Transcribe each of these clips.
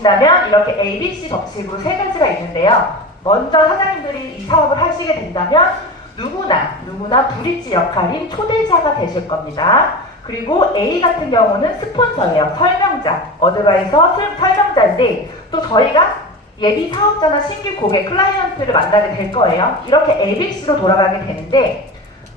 보신다면 이렇게 ABC 법칙으로 세 가지가 있는데요. 먼저 사장님들이 이 사업을 하시게 된다면 누구나 브릿지 역할인 초대자가 되실 겁니다. 그리고 A 같은 경우는 스폰서예요. 설명자, 어드바이서, 설명자인데 또 저희가 예비 사업자나 신규 고객, 클라이언트를 만나게 될 거예요. 이렇게 ABC로 돌아가게 되는데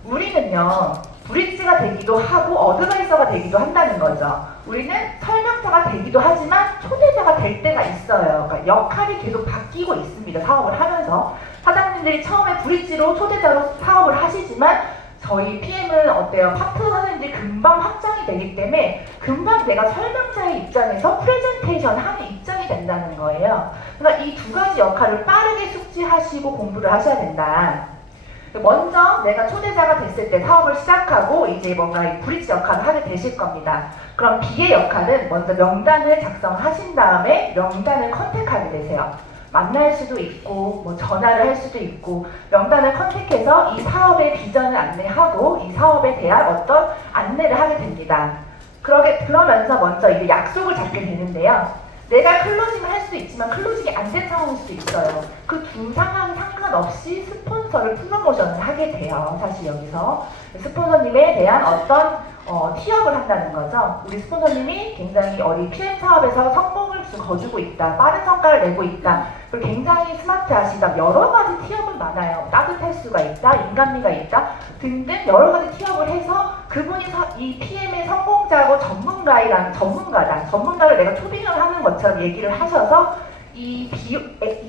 우리는요. 브릿지가 되기도 하고 어드바이서가 되기도 한다는 거죠. 우리는 설명자가 되기도 하지만 초대자가 될 때가 있어요. 그러니까 역할이 계속 바뀌고 있습니다. 사업을 하면서. 사장님들이 처음에 브릿지로 초대자로 사업을 하시지만 저희 PM은 어때요? 파트너 사장님들이 금방 확장이 되기 때문에 금방 내가 설명자의 입장에서 프레젠테이션 하는 입장이 된다는 거예요. 그러니까 이 두 가지 역할을 빠르게 숙지하시고 공부를 하셔야 된다. 먼저 내가 초대자가 됐을 때 사업을 시작하고 이제 뭔가 이 브릿지 역할을 하게 되실 겁니다. 그럼 B의 역할은 먼저 명단을 작성하신 다음에 명단을 컨택하게 되세요. 만날 수도 있고 뭐 전화를 할 수도 있고 명단을 컨택해서 이 사업의 비전을 안내하고 이 사업에 대한 어떤 안내를 하게 됩니다. 그러면서 먼저 이제 약속을 잡게 되는데요. 내가 클로징을 할 수도 있지만 클로징이 안 된 상황일 수도 있어요. 그 두 상황 상관없이 스폰서를 프로모션을 하게 돼요. 사실 여기서 스폰서님에 대한 어떤 티업을 한다는 거죠. 우리 스폰서님이 굉장히 우리 PM 사업에서 성공을 거두고 있다. 빠른 성과를 내고 있다. 그리고 굉장히 스마트하시다. 여러 가지 티업은 많아요. 따뜻할 수가 있다. 인간미가 있다. 등등 여러 가지 티업을 해서 그분이 이 PM의 성공자고 전문가를 내가 초빙을 하는 것처럼 얘기를 하셔서 이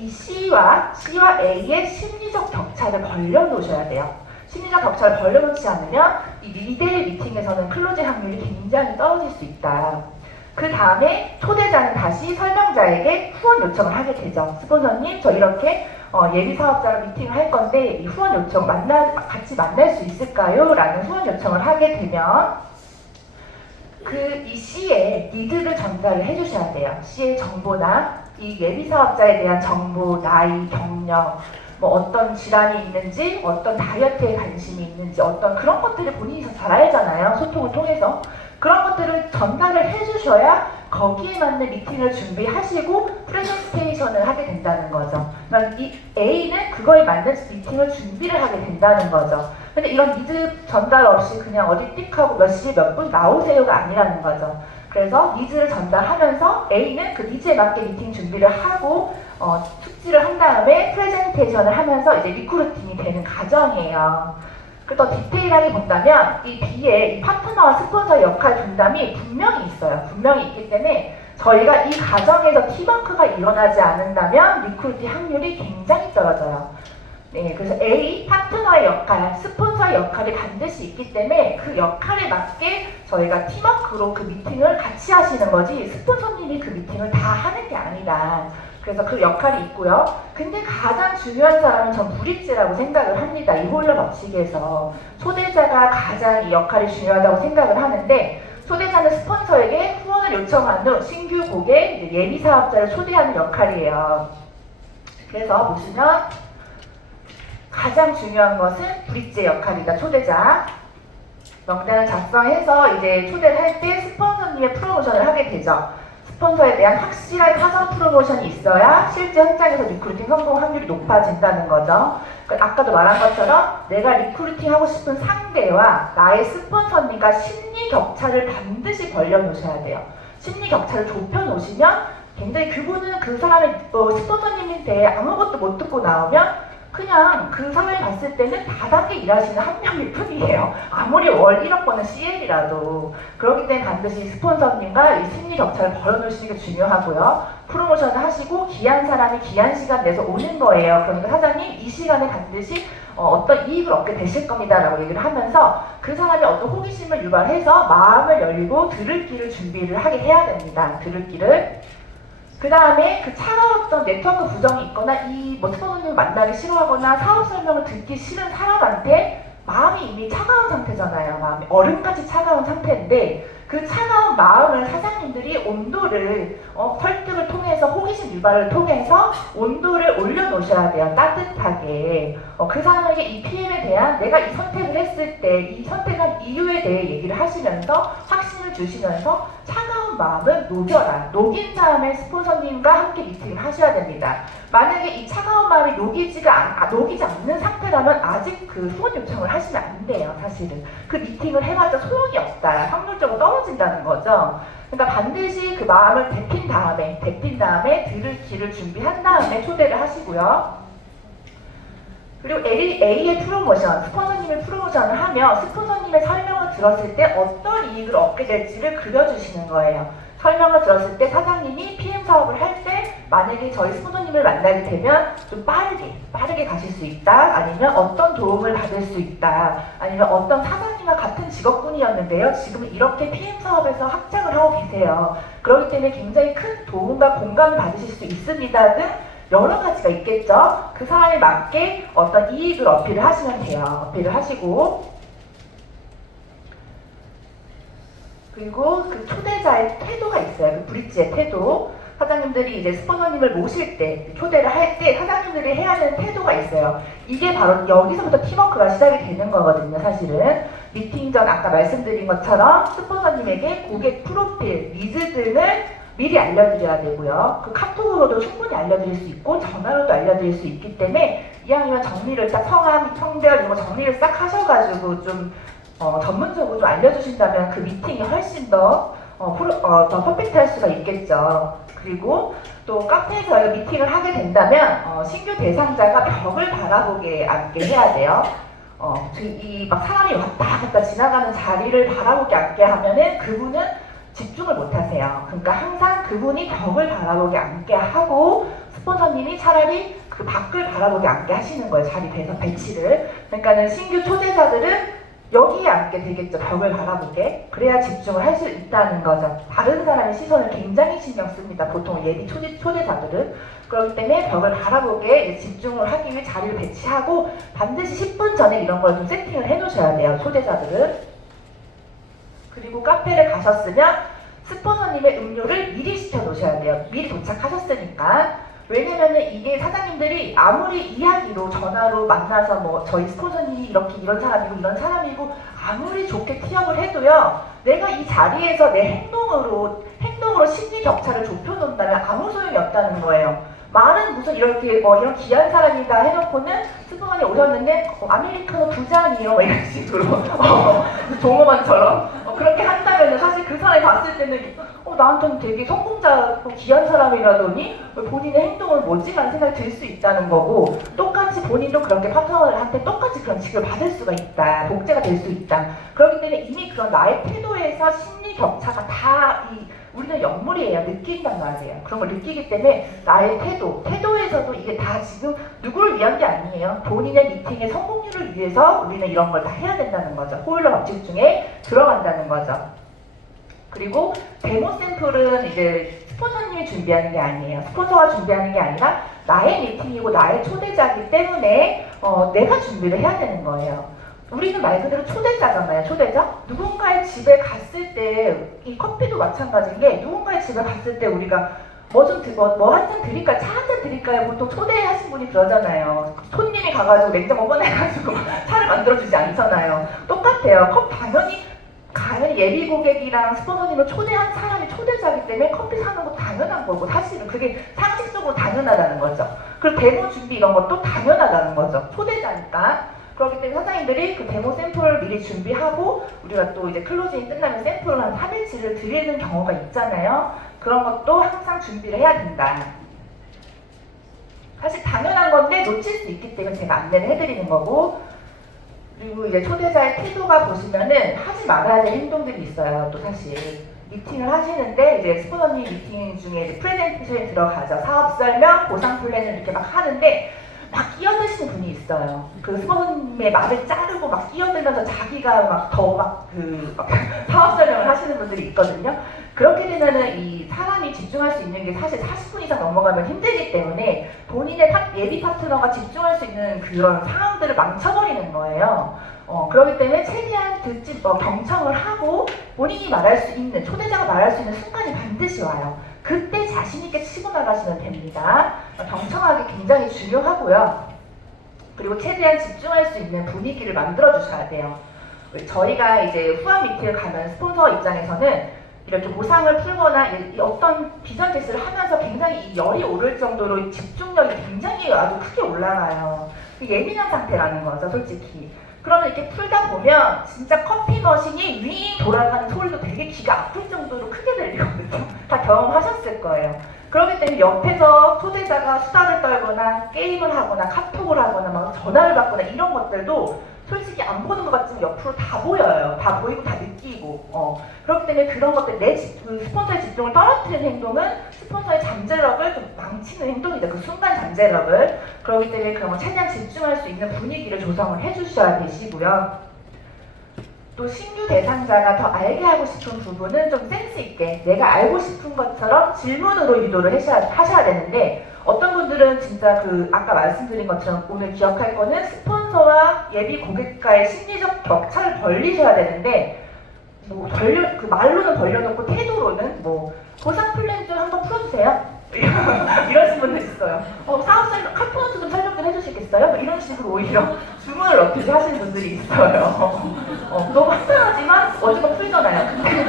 C와 A의 심리적 격차를 벌려놓으셔야 돼요. 심리적 격차를 벌려놓지 않으면 이 리데이 미팅에서는 클로징 확률이 굉장히 떨어질 수 있다. 그 다음에 초대자는 다시 설명자에게 후원 요청을 하게 되죠. 스폰서님, 저 이렇게 예비 사업자랑 미팅을 할 건데 이 후원 요청 같이 만날 수 있을까요? 라는 후원 요청을 하게 되면 이 C의 니드를 전달을 해주셔야 돼요. C의 정보나 이 예비 사업자에 대한 정보, 나이, 경력, 뭐 어떤 질환이 있는지, 어떤 다이어트에 관심이 있는지, 어떤 그런 것들을 본인이 잘 알잖아요. 소통을 통해서. 그런 것들을 전달을 해주셔야 거기에 맞는 미팅을 준비하시고 프레젠테이션을 하게 된다는 거죠. 그러니까 이 A는 그거에 맞는 미팅을 준비를 하게 된다는 거죠. 근데 이런 니즈 전달 없이 그냥 어디 띡하고 몇 시에 몇 분 나오세요가 아니라는 거죠. 그래서 니즈를 전달하면서 A는 그 니즈에 맞게 미팅 준비를 하고 숙지를 한 다음에 프레젠테이션을 하면서 이제 리크루팅이 되는 과정이에요. 또 디테일하게 본다면 이 B의 이 파트너와 스폰서의 역할 분담이 분명히 있어요. 분명히 있기 때문에 저희가 이 과정에서 팀워크가 일어나지 않는다면 리크루팅 확률이 굉장히 떨어져요. 네, 그래서 A, 파트너의 역할, 스폰서의 역할이 반드시 있기 때문에 그 역할에 맞게 저희가 팀워크로 그 미팅을 같이 하시는 거지 스폰서님이 그 미팅을 다 하는 게 아니다. 그래서 그 역할이 있고요. 근데 가장 중요한 사람은 전 브릿지라고 생각을 합니다. 이 홀러 법칙에서 초대자가 가장 이 역할이 중요하다고 생각을 하는데 초대자는 스폰서에게 후원을 요청한 후 신규 고객, 예비 사업자를 초대하는 역할이에요. 그래서 보시면 가장 중요한 것은 브릿지의 역할이다. 초대자. 명단을 작성해서 이제 초대를 할 때 스폰서님의 프로모션을 하게 되죠. 스폰서에 대한 확실한 사전 프로모션이 있어야 실제 현장에서 리크루팅 성공 확률이 높아진다는 거죠. 그러니까 아까도 말한 것처럼 내가 리크루팅 하고 싶은 상대와 나의 스폰서님과 심리 격차를 반드시 벌려놓으셔야 돼요. 심리 격차를 좁혀놓으시면 굉장히 그분은 그 사람의 스폰서님한테 아무것도 못 듣고 나오면 그냥 그 사람이 봤을 때는 다단계 일하시는 한 명일 뿐이에요. 아무리 월 1억 버는 CL이라도. 그렇기 때문에 반드시 스폰서님과 이 심리 격차를 벌어놓으시는 게 중요하고요. 프로모션을 하시고 귀한 사람이 귀한 시간 내서 오는 거예요. 그러니까 사장님 이 시간에 반드시 어떤 이익을 얻게 되실 겁니다 라고 얘기를 하면서 그 사람이 어떤 호기심을 유발해서 마음을 열고 들을 길을 준비를 하게 해야 됩니다. 들을 길을. 그 다음에 그 차가웠던 네트워크 부정이 있거나 뭐 스폰서님을 만나기 싫어하거나 사업 설명을 듣기 싫은 사람한테 마음이 이미 차가운 상태잖아요. 마음이 얼음같이 차가운 상태인데 그 차가운 마음을 사장님들이 온도를 설득을 통해서 호기심 유발을 통해서 온도를 올려놓으셔야 돼요. 따뜻하게. 그 사람에게 이 PM에 대한 내가 이 선택을 했을 때 이 선택한 이유에 대해 얘기를 하시면서 확신을 주시면서 차가운 차가운 마음은 녹여라. 녹인 다음에 스폰서님과 함께 미팅을 하셔야 됩니다. 만약에 이 차가운 마음이 녹이지 않는 상태라면 아직 그 후원 요청을 하시면 안 돼요. 사실은 그 미팅을 해봤자 소용이 없다. 확률적으로 떨어진다는 거죠. 그러니까 반드시 그 마음을 데핀 다음에 들을 길을 준비한 다음에 초대를 하시고요. 그리고 A의 프로모션, 스폰서님의 프로모션을 하며 스폰서님의 설명을 들었을 때 어떤 이익을 얻게 될지를 그려주시는 거예요. 설명을 들었을 때 사장님이 PM 사업을 할 때 만약에 저희 스폰서님을 만나게 되면 좀 빠르게 가실 수 있다. 아니면 어떤 도움을 받을 수 있다. 아니면 어떤 사장님과 같은 직업군이었는데요. 지금은 이렇게 PM 사업에서 확장을 하고 계세요. 그렇기 때문에 굉장히 큰 도움과 공감을 받으실 수 있습니다. 등 여러 가지가 있겠죠. 그 사람에 맞게 어떤 이익을 어필을 하시면 돼요. 어필을 하시고, 그리고 그 초대자의 태도가 있어요. 그 브릿지의 태도. 사장님들이 이제 스폰서님을 모실 때, 초대를 할 때 사장님들이 해야 되는 태도가 있어요. 이게 바로 여기서부터 팀워크가 시작이 되는 거거든요, 사실은. 미팅 전 아까 말씀드린 것처럼 스폰서님에게 고객 프로필, 니즈 등을 미리 알려드려야 되고요. 그 카톡으로도 충분히 알려드릴 수 있고 전화로도 알려드릴 수 있기 때문에 이왕이면 정리를 딱 성함, 성별 이런 거 정리를 싹 하셔가지고 좀 전문적으로 좀 알려주신다면 그 미팅이 훨씬 더 퍼펙트할 수가 있겠죠. 그리고 또 카페에서 미팅을 하게 된다면 신규 대상자가 벽을 바라보게 앉게 해야 돼요. 이 막 사람이 왔다 갔다 지나가는 자리를 바라보게 앉게 하면은 그분은 집중을 못 하세요. 그러니까 항상 그분이 벽을 바라보게 앉게 하고 스폰서님이 차라리 그 밖을 바라보게 앉게 하시는 거예요. 자리 배치를. 그러니까는 신규 초대자들은 여기에 앉게 되겠죠. 벽을 바라보게. 그래야 집중을 할 수 있다는 거죠. 다른 사람의 시선을 굉장히 신경 씁니다. 보통 예비 초대자들은. 그렇기 때문에 벽을 바라보게 집중을 하기 위해 자리를 배치하고 반드시 10분 전에 이런 걸 좀 세팅을 해 놓으셔야 돼요. 초대자들은. 그리고 카페를 가셨으면 스폰서님의 음료를 미리 시켜 놓으셔야 돼요. 미리 도착하셨으니까. 왜냐면은 이게 사장님들이 아무리 이야기로 전화로 만나서 뭐 저희 스폰서님이 이렇게 이런 사람이고 아무리 좋게 티업을 해도요. 내가 이 자리에서 내 행동으로 심리 격차를 좁혀놓는다면 아무 소용이 없다는 거예요. 말은 무슨 이렇게 이런 귀한 사람이다 해놓고는 스폰서님 오셨는데 아메리카노 2잔이요 이런 식으로 종업원처럼 그렇게 한다면 사실 그 사람이 봤을 때는 나한테는 되게 성공자고 귀한 사람이라더니 본인의 행동을 뭐지라는 생각이 들 수 있다는 거고 똑같이 본인도 그렇게 파트너한테 똑같이 그런 직을 받을 수가 있다. 복제가 될 수 있다. 그렇기 때문에 이미 그런 나의 태도에서 심리 격차가 다 우리는 영물이에요. 느낀단 말이에요. 그런 걸 느끼기 때문에 나의 태도에서도 이게 다 지금 누구를 위한 게 아니에요. 본인의 미팅의 성공률을 위해서 우리는 이런 걸 다 해야 된다는 거죠. 호일러 법칙 중에 들어간다는 거죠. 그리고 데모 샘플은 이제 스폰서님이 준비하는 게 아니에요. 스폰서가 준비하는 게 아니라 나의 미팅이고 나의 초대자이기 때문에 내가 준비를 해야 되는 거예요. 우리는 말 그대로 초대자잖아요. 초대자? 누군가의 집에 갔을 때 이 커피도 마찬가지인 게 누군가의 집에 갔을 때 우리가 뭐 한 잔 드릴까요? 차 한 잔 드릴까요? 보통 초대하신 분이 그러잖아요. 손님이 가가지고 냉장고 꺼내가지고 차를 만들어주지 않잖아요. 똑같아요. 당연히 예비 고객이랑 스폰서님을 초대한 사람이 초대자이기 때문에 커피 사는 거 당연한 거고 사실은 그게 상식적으로 당연하다는 거죠. 그리고 데모 준비 이런 것도 당연하다는 거죠. 초대자니까. 그렇기 때문에 사장님들이 그 데모 샘플을 미리 준비하고 우리가 또 이제 클로징이 끝나면 샘플을 한 3일치를 드리는 경우가 있잖아요. 그런 것도 항상 준비를 해야 된다. 사실 당연한 건데 놓칠 수 있기 때문에 제가 안내를 해드리는 거고 그리고 이제 초대자의 태도가 보시면은 하지 말아야 될 행동들이 있어요. 또 사실 미팅을 하시는데 이제 스폰서님 미팅 중에 이제 프레젠테이션에 들어가죠. 사업 설명, 보상 플랜을 이렇게 막 하는데 막 끼어드시는 분이 있어요. 그 스폰서님의 말을 자르고 막 끼어들면서 자기가 막 사업 설명을 하시는 분들이 있거든요. 그렇게 되면은 이 사람이 집중할 수 있는 게 사실 40분 이상 넘어가면 힘들기 때문에 본인의 예비 파트너가 집중할 수 있는 그런 상황들을 망쳐버리는 거예요. 그렇기 때문에 최대한 경청을 하고 본인이 말할 수 있는, 초대자가 말할 수 있는 순간이 반드시 와요. 그때 자신있게 치고 나가시면 됩니다. 경청하기 굉장히 중요하고요. 그리고 최대한 집중할 수 있는 분위기를 만들어 주셔야 돼요. 저희가 이제 후원 미팅을 가면 스폰서 입장에서는 이렇게 보상을 풀거나 이 어떤 비전 테스트를 하면서 굉장히 이 열이 오를 정도로 집중력이 굉장히 아주 크게 올라가요. 예민한 상태라는 거죠, 솔직히. 그러면 이렇게 풀다 보면 진짜 커피 머신이 윙 돌아가는 소리도 되게 귀가 아플 정도로 크게 들리거든요. 다 경험하셨을 거예요. 그렇기 때문에 옆에서 소대자가 수다를 떨거나 게임을 하거나 카톡을 하거나 막 전화를 받거나 이런 것들도 솔직히 안 보는 것 같지만 옆으로 다 보여요. 다 보이고 다 느끼고. 그렇기 때문에 그런 것들 그 스폰서의 집중을 떨어뜨리는 행동은 스폰서의 잠재력을 좀 망치는 행동이죠. 그 순간 잠재력을. 그렇기 때문에 그런 거 최대한 집중할 수 있는 분위기를 조성을 해주셔야 되시고요. 또 신규 대상자가 더 알게 하고 싶은 부분은 좀 센스 있게 내가 알고 싶은 것처럼 질문으로 유도를 하셔야 되는데, 어떤 분들은 진짜 그 아까 말씀드린 것처럼 오늘 기억할 거는 스폰서와 예비 고객과의 심리적 격차를 벌리셔야 되는데, 뭐 그 말로는 벌려놓고 태도로는 뭐 보상 플랜 좀 한번 풀어주세요. 이러신 분들 있어요. 사업 카푸너스 좀 설명 좀 해주시겠어요? 뭐 이런 식으로 오히려 주문을 어떻게 하시는 분들이 있어요. 너무 황당하지만 어디가 풀잖아요. 근데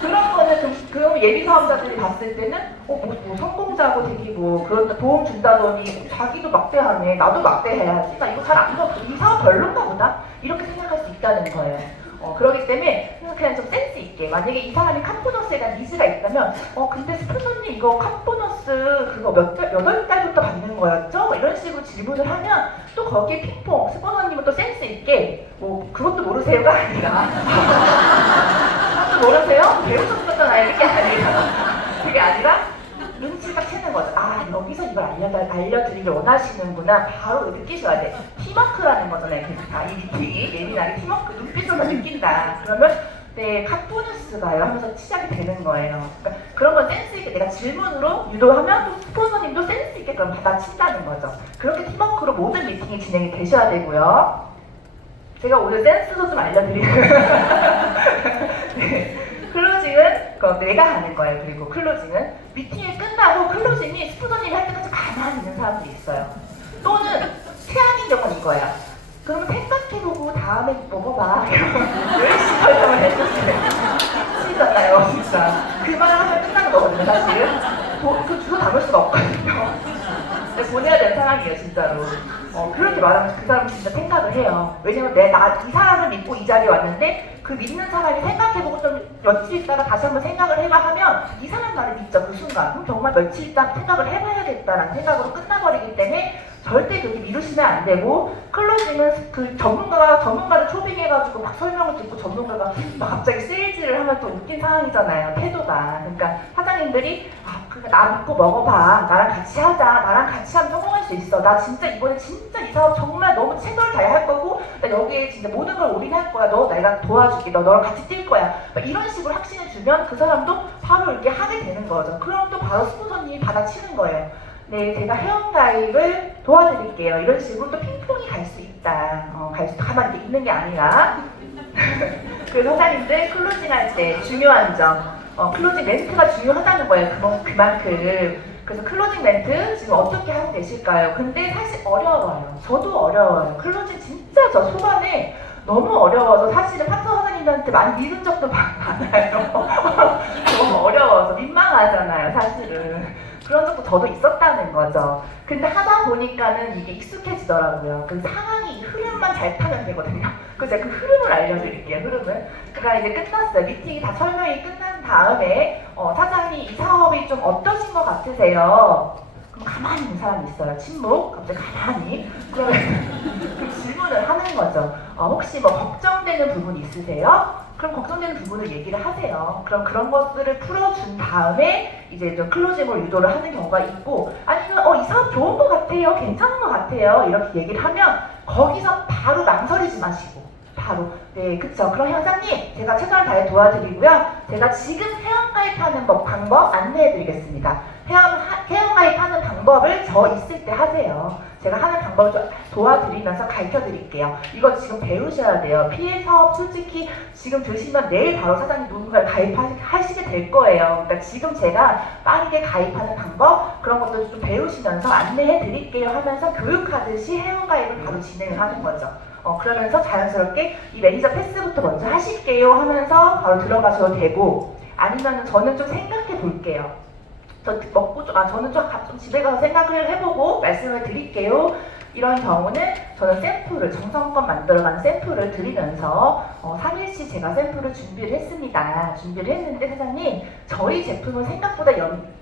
그런 거는 그 예비 사업자들이 봤을 때는 뭐 성공자고 되게 뭐 그런 보험 준다더니 자기도 막대하네, 나도 막대해야지, 나 이거 잘 안 돼, 이 사업 별론가 보다, 이렇게 생각할 수 있다는 거예요. 그렇기 때문에 그냥 좀 센스 있게, 만약에 이 사람이 카보너스에 대한 니즈가 있다면 근데 스폰서님 이거 카보너스 그거 몇 달부터 받는 거였죠? 뭐 이런 식으로 질문을 하면 또 거기에 핑퐁, 스폰서님은 또 센스 있게 뭐 그것도 모르세요가 아니라 그것도 모르세요? 배우셨었잖아요, 이게 아니라 그게 아니라 눈치가 채는 거죠. 아, 여기서 이걸 알려드리길 원하시는구나. 바로 느끼셔야 돼. 팀워크라는 거잖아요. 이 미팅이 예민하게 팀워크 눈빛으로 느낀다. 그러면 네, 카보너스가요 하면서 시작이 되는 거예요. 그러니까 그런 건 센스 있게 내가 질문으로 유도하면 또 스폰서님도 센스 있게 그럼 받아친다는 거죠. 그렇게 팀워크로 모든 미팅이 진행이 되셔야 되고요. 제가 오늘 센스도 좀 알려드리고 네. 클로징은 내가 하는 거예요. 그리고 클로징은 미팅이 끝나고 클로징이 스폰서님이 할 때까지 가만히 있는 사람들이 있어요. 또는 최악인 경우는 이거예요. 그러면 생각해보고 다음에 먹어봐. 열심히 설명을 해줬어요. 미치잖아요, 진짜. 그 말을 하면 끝나는 거거든요, 사실은. 그 주소 담을 수가 없거든요. 근데 보내야 되는 상황이에요, 진짜로. 그렇게 말하면 그 사람은 진짜 생각을 해요. 왜냐면 이 사람을 믿고 이 자리에 왔는데 그 믿는 사람이 생각해보고 좀 며칠 있다가 다시 한번 생각을 해봐 하면 이 사람 나를 믿죠, 그 순간. 그럼 정말 며칠 있다 생각을 해봐야겠다라는 생각으로 끝나버리기 때문에 절대 그렇게 미루시면 안 되고, 클로징은 그 전문가를 초빙해가지고 막 설명을 듣고 전문가가 막 갑자기 세일즈를 하면 또 웃긴 상황이잖아요, 태도가. 그러니까 사장님들이 나 믿고 먹어봐, 나랑 같이 하자, 나랑 같이 하면 성공할 수 있어, 나 진짜 이번에 진짜 이 사업 정말 너무 최선을 다해 할 거고 나 여기에 진짜 모든 걸 올인할 거야, 내가 도와줄게, 너랑 같이 뛸 거야, 이런 식으로 확신을 주면 그 사람도 바로 이렇게 하게 되는 거죠. 그럼 또 바로 스폰서님이 받아치는 거예요. 네, 제가 회원가입을 도와드릴게요. 이런 식으로 또 핑퐁이 갈 수 있다. 가만히 있는 게 아니라. 그래서 사장님들 클로징 할 때 중요한 점, 클로징 멘트가 중요하다는 거예요. 그만큼. 그래서 클로징 멘트 지금 어떻게 하고 계실까요? 근데 사실 어려워요. 저도 어려워요. 클로징 진짜 저 초반에 너무 어려워서 사실은 파트너 사장님들한테 많이 믿은 적도 많아요. 너무 어려워서 민망하잖아요, 사실은. 그런 적도 저도 있었다는 거죠. 근데 하다 보니까는 이게 익숙해지더라고요. 그 상황이 흐름만 잘 타면 되거든요. 그래서 제가 그 흐름을 알려드릴게요, 흐름을. 그러니까 이제 끝났어요. 미팅이 다 설명이 끝난 다음에 사장님 이 사업이 좀 어떠신 것 같으세요? 그럼 가만히 있는 사람이 있어요. 침묵. 갑자기 가만히. 그러면 그 질문을 하는 거죠. 혹시 뭐 걱정되는 부분 있으세요? 그럼 걱정되는 부분을 얘기를 하세요. 그럼 그런 것들을 풀어준 다음에 이제 좀 클로징으로 유도를 하는 경우가 있고, 아니면 이 사업 좋은 것 같아요, 괜찮은 것 같아요, 이렇게 얘기를 하면 거기서 바로 망설이지 마시고 바로 네, 그쵸. 그럼 회원사님, 제가 최선을 다해 도와드리고요. 제가 지금 회원가입하는 방법 안내해드리겠습니다. 회원가입하는 방법을 저 있을 때 하세요. 제가 하는 방법을 좀 도와드리면서 가르쳐드릴게요. 이거 지금 배우셔야 돼요. PL 사업 솔직히 지금 드시면 내일 바로 사장님 누군가를 가입하시게 될 거예요. 그러니까 지금 제가 빠르게 가입하는 방법, 그런 것도 좀 배우시면서 안내해드릴게요 하면서 교육하듯이 회원가입을 바로 진행을 하는 거죠. 그러면서 자연스럽게 이 매니저 패스부터 먼저 하실게요 하면서 바로 들어가셔도 되고, 아니면은 저는 좀 생각해 볼게요. 저는 좀 집에 가서 생각을 해보고 말씀을 드릴게요. 이런 경우는 저는 샘플을, 정성껏 만들어가는 샘플을 드리면서 3일치 제가 샘플을 준비를 했습니다. 준비를 했는데 사장님, 저희 제품은 생각보다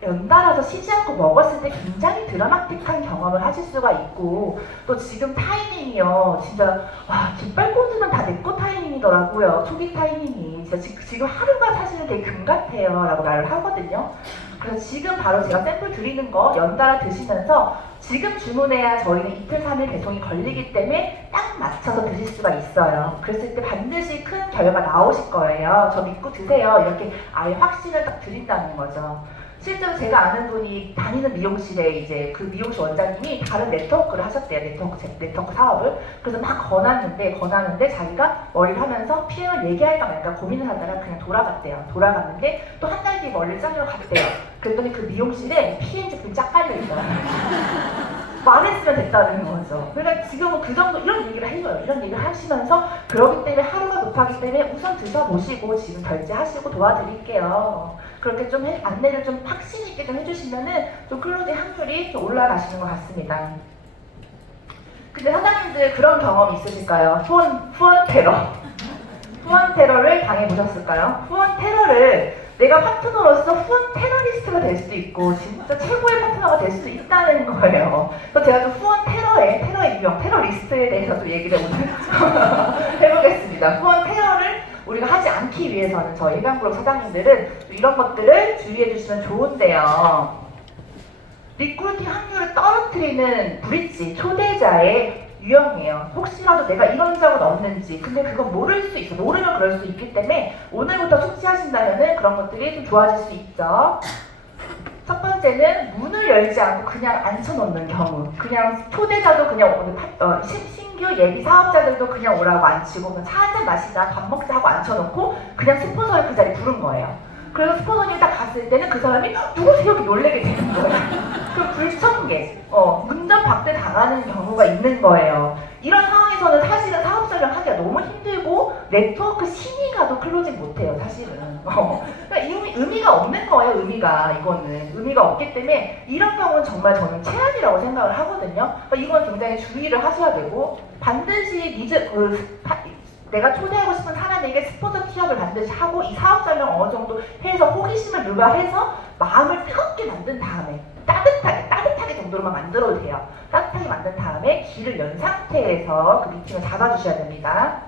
연달아서 쉬지 않고 먹었을 때 굉장히 드라마틱한 경험을 하실 수가 있고, 또 지금 타이밍이요. 진짜 와, 깃발 꽂으면 다 내 거 타이밍이더라고요. 초기 타이밍이. 진짜 지금 하루가 사실은 되게 금 같아요. 라고 말을 하거든요. 그래서 지금 바로 제가 샘플 드리는 거 연달아 드시면서 지금 주문해야 저희는 이틀, 3일 배송이 걸리기 때문에 딱 맞춰서 드실 수가 있어요. 그랬을 때 반드시 큰 결과 나오실 거예요. 저 믿고 드세요. 이렇게 아예 확신을 딱 드린다는 거죠. 실제로 제가 아는 분이 다니는 미용실에 이제 그 미용실 원장님이 다른 네트워크를 하셨대요. 네트워크 사업을. 그래서 막 권하는데 자기가 머리를 하면서 PM을 얘기할까 말까 고민을 하다가 그냥 돌아갔대요. 돌아갔는데 또 한 달 뒤에 머리를 자르러 갔대요. 그랬더니 그 미용실에 PM 제품이 쫙 깔려있어요. 말했으면 됐다는 거죠. 그러니까 지금은 그 정도 이런 얘기를 해줘요. 이런 얘기를 하시면서 그러기 때문에 하루가 높아기 때문에 우선 드셔보시고 지금 결제하시고 도와드릴게요. 그렇게 좀 안내를 좀 확신 있게 좀 해주시면은 좀 클로징 확률이 좀 올라가시는 것 같습니다. 근데 사장님들 그런 경험 있으실까요? 후원 테러를 당해보셨을까요? 후원 테러를 내가 파트너로서 후원 테러리스트가 될 수도 있고 진짜 최고의 파트너가 될 수도 있다는 거예요. 그래서 제가 좀 후원 테러의 유형, 테러리스트에 대해서 좀 얘기를 오늘 해보겠습니다. 후원 테러를 우리가 하지 않기 위해서는 저희 해병그룹 사장님들은 이런 것들을 주의해 주시면 좋은데요. 리크루팅 확률을 떨어뜨리는 브릿지, 초대자의 유형이에요. 혹시라도 내가 이런 적은 없는지, 근데 그건 모를 수 있어. 모르면 그럴 수 있기 때문에 오늘부터 숙지하신다면 그런 것들이 좀 좋아질 수 있죠. 첫 번째는 문을 열지 않고 그냥 앉혀놓는 경우. 그냥 초대자도 그냥 신규 예비 사업자들도 그냥 오라고 앉히고 그냥 차 한잔 마시자 밥 먹자 하고 앉혀놓고 그냥 스폰서를 그 자리에 부른 거예요. 그래서 스폰서님이 딱 갔을 때는 그 사람이 누구세요? 이렇게 놀래게 되는 거예요. 그 불청객, 문전박대 당하는 경우가 있는 거예요. 이런 상황에서는 사실은 사업자를 하기가 너무 힘들고 네트워크 신이 가도 클로징 못해요, 사실은. 그러니까 의미가 없는 거예요, 이거는. 의미가 없기 때문에 이런 경우는 정말 저는 최악이라고 생각을 하거든요. 그러니까 이건 굉장히 주의를 하셔야 되고 반드시 내가 초대하고 싶은 사람에게 스폰서 티업을 반드시 하고 이 사업 설명 어느 정도 해서 호기심을 유발해서 마음을 뜨겁게 만든 다음에 따뜻하게 정도로만 만들어도 돼요. 따뜻하게 만든 다음에 길을 연 상태에서 그 미팅을 잡아주셔야 됩니다.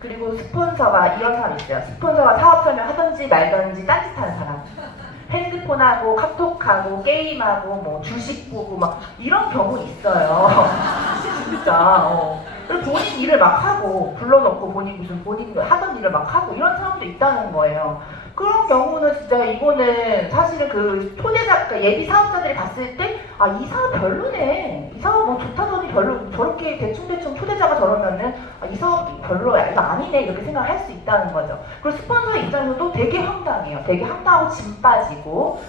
그리고 스폰서가 이런 사람 있어요. 스폰서가 사업 설명 하든지 말든지 딴짓하는 사람. 핸드폰하고 카톡하고 게임하고 뭐 주식 보고 막 이런 경우 있어요. 진짜. 그리고 본인 일을 막 하고 불러놓고 본인 하던 일을 막 하고 이런 사람도 있다는 거예요. 그런 경우는 진짜 이거는 사실은 그 초대자, 그러니까 예비 사업자들이 봤을 때 아, 이 사업 별로네. 이 사업 뭐 좋다더니 별로 저렇게 대충 초대자가 저러면은 아, 이 사업 별로야. 이거 아니네. 이렇게 생각할 수 있다는 거죠. 그리고 스폰서의 입장에서도 되게 황당해요. 되게 황당하고 짐 빠지고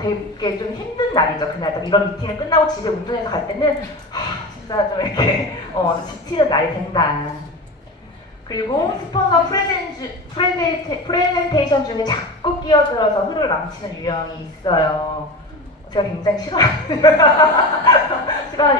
되게 좀 힘든 날이죠. 그날 이런 미팅을 끝나고 집에 운전해서 갈 때는 진짜 좀 이렇게 지치는 날이 된다. 그리고 스폰서 프레젠테이션 중에 자꾸 끼어들어서 흐를 망치는 유형이 있어요. 제가 굉장히 싫어하는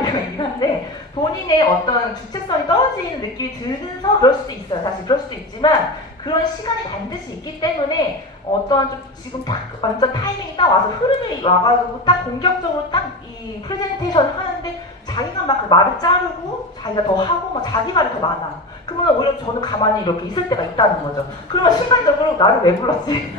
유형이긴 한데 본인의 어떤 주체성이 떨어지는 느낌이 들면서 그럴 수도 있어요. 사실 그럴 수도 있지만 그런 시간이 반드시 있기 때문에 어떤 좀 지금 딱 완전 타이밍이 딱 와서 흐름이 와가지고 딱 공격적으로 딱 이 프레젠테이션을 하는데 자기가 막 그 말을 자르고 자기가 더 하고 막 자기 말이 더 많아. 그러면 오히려 저는 가만히 이렇게 있을 때가 있다는 거죠. 그러면 순간적으로 나를 왜 불렀지?